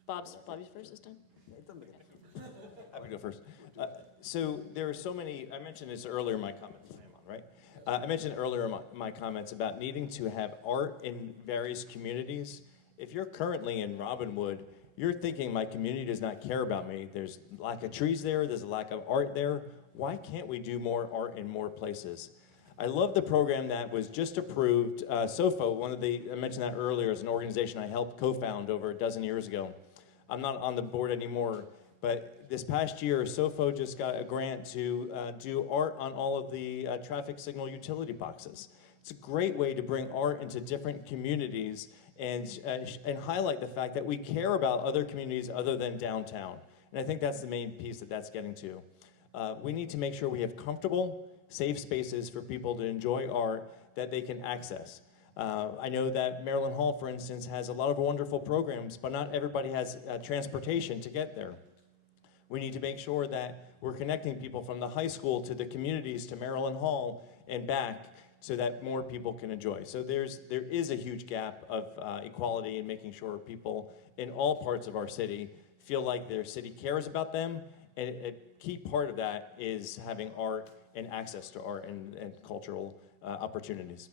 Bobby's first this time? I would go first. So there are so many, I mentioned this earlier in my comments, right? I mentioned earlier in my comments about needing to have art in various communities. If you're currently in Robinwood, you're thinking my community does not care about me. There's a lack of trees there, there's a lack of art there. Why can't we do more art in more places? I love the program that was just approved. SOFO, I mentioned that earlier, is an organization I helped co-found over a dozen years ago. I'm not on the board anymore, but this past year, SOFO just got a grant to do art on all of the traffic signal utility boxes. It's a great way to bring art into different communities and highlight the fact that we care about other communities other than downtown. And I think that's the main piece that's getting to. We need to make sure we have comfortable, safe spaces for people to enjoy art that they can access. I know that Maryland Hall, for instance, has a lot of wonderful programs, but not everybody has transportation to get there. We need to make sure that we're connecting people from the high school to the communities to Maryland Hall and back so that more people can enjoy. So there is a huge gap of equality in making sure people in all parts of our city feel like their city cares about them, and a key part of that is having art and access to art and cultural opportunities.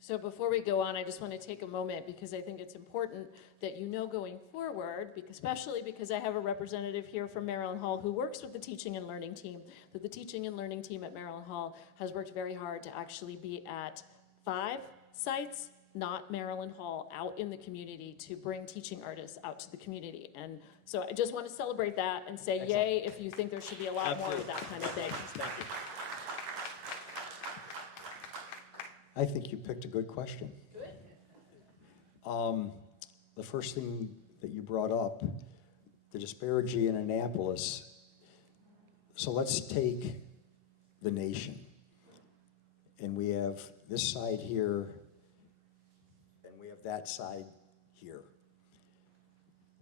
So before we go on, I just want to take a moment because I think it's important that you know going forward, especially because I have a representative here from Maryland Hall who works with the teaching and learning team, that the teaching and learning team at Maryland Hall has worked very hard to actually be at 5 sites, not Maryland Hall, out in the community to bring teaching artists out to the community. And so I just want to celebrate that and say Excellent. Yay if you think there should be a lot Absolutely. more of that kind of thing. Thank you. I think you picked a good question. Good. The first thing that you brought up, the disparity in Annapolis. So let's take the nation. And we have this side here, and we have that side here.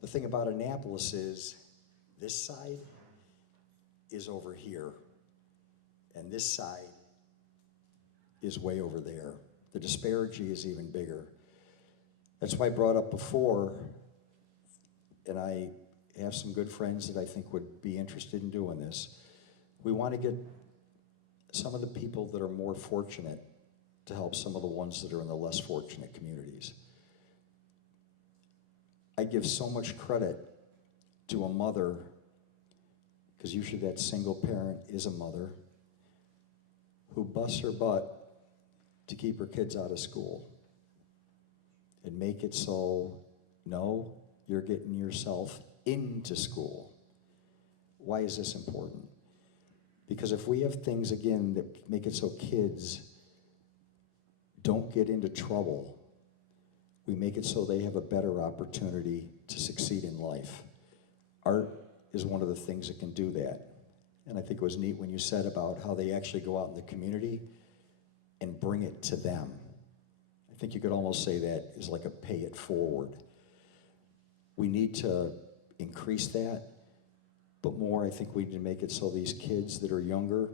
The thing about Annapolis is this side is over here, and this side is way over there. The disparity is even bigger. That's why I brought up before, and I have some good friends that I think would be interested in doing this. We want to get some of the people that are more fortunate to help some of the ones that are in the less fortunate communities. I give so much credit to a mother, because usually that single parent is a mother, who busts her butt to keep her kids out of school and make it so, no, you're getting yourself into school. Why is this important? Because if we have things, again, that make it so kids don't get into trouble, we make it so they have a better opportunity to succeed in life. Art is one of the things that can do that. And I think it was neat when you said about how they actually go out in the community and bring it to them. I think you could almost say that is like a pay it forward. We need to increase that, but more, I think we need to make it so these kids that are younger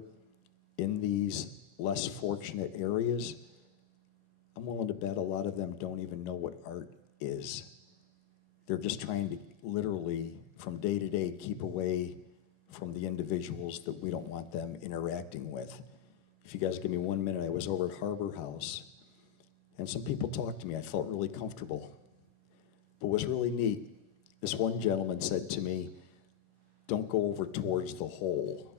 in these less fortunate areas, I'm willing to bet a lot of them don't even know what art is. They're just trying to literally, from day to day, keep away from the individuals that we don't want them interacting with. If you guys give me 1 minute, I was over at Harbor House, and some people talked to me. I felt really comfortable. But what was really neat, this one gentleman said to me, don't go over towards the hole.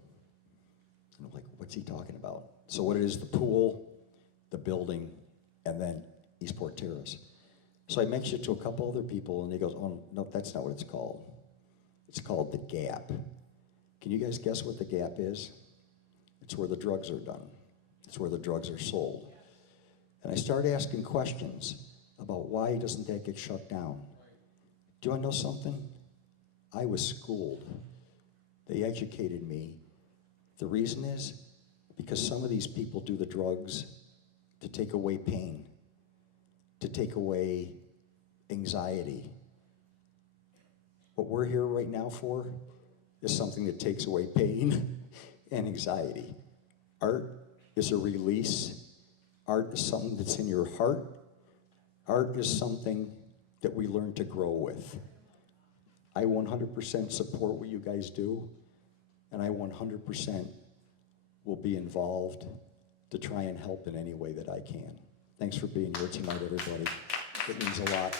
And I'm like, what's he talking about? So what it is, the pool, the building, and then Eastport Terrace. So I mentioned it to a couple other people, and he goes, oh, no, that's not what it's called. It's called the Gap. Can you guys guess what the Gap is? It's where the drugs are done. It's where the drugs are sold. And I started asking questions about why doesn't that get shut down? Do you want to know something? I was schooled. They educated me. The reason is because some of these people do the drugs to take away pain, to take away anxiety. What we're here right now for is something that takes away pain and anxiety. Art is a release. Art is something that's in your heart. Art is something that we learn to grow with. I 100% support what you guys do, and I 100% will be involved to try and help in any way that I can. Thanks for being here tonight, everybody. It means a lot.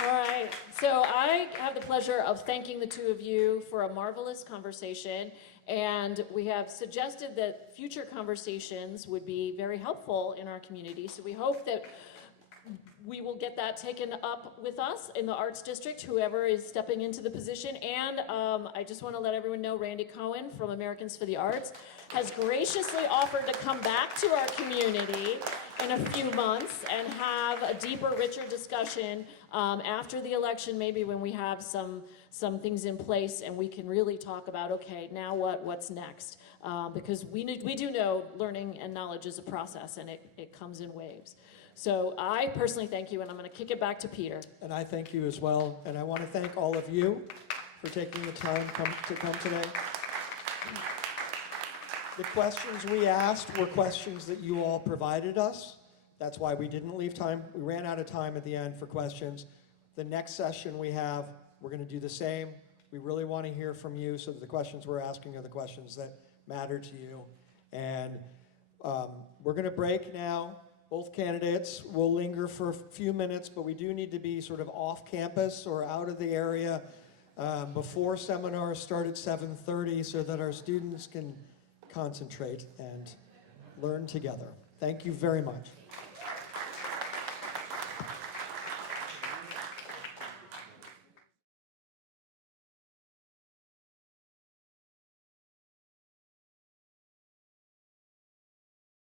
All right, so I have the pleasure of thanking the two of you for a marvelous conversation, and we have suggested that future conversations would be very helpful in our community, so we hope that we will get that taken up with us in the Arts District, whoever is stepping into the position. And I just want to let everyone know Randy Cohen from Americans for the Arts has graciously offered to come back to our community in a few months and have a deeper, richer discussion after the election, maybe when we have some things in place and we can really talk about, okay, now what's next? Because we do know learning and knowledge is a process, and it comes in waves. So I personally thank you, and I'm going to kick it back to Peter. And I thank you as well. And I want to thank all of you for taking the time to come today. The questions we asked were questions that you all provided us. That's why we didn't leave time. We ran out of time at the end for questions. The next session we have, we're going to do the same. We really want to hear from you so that the questions we're asking are the questions that matter to you. And we're going to break now. Both candidates will linger for a few minutes, but we do need to be sort of off campus or out of the area before seminars start at 7:30 so that our students can concentrate and learn together. Thank you very much.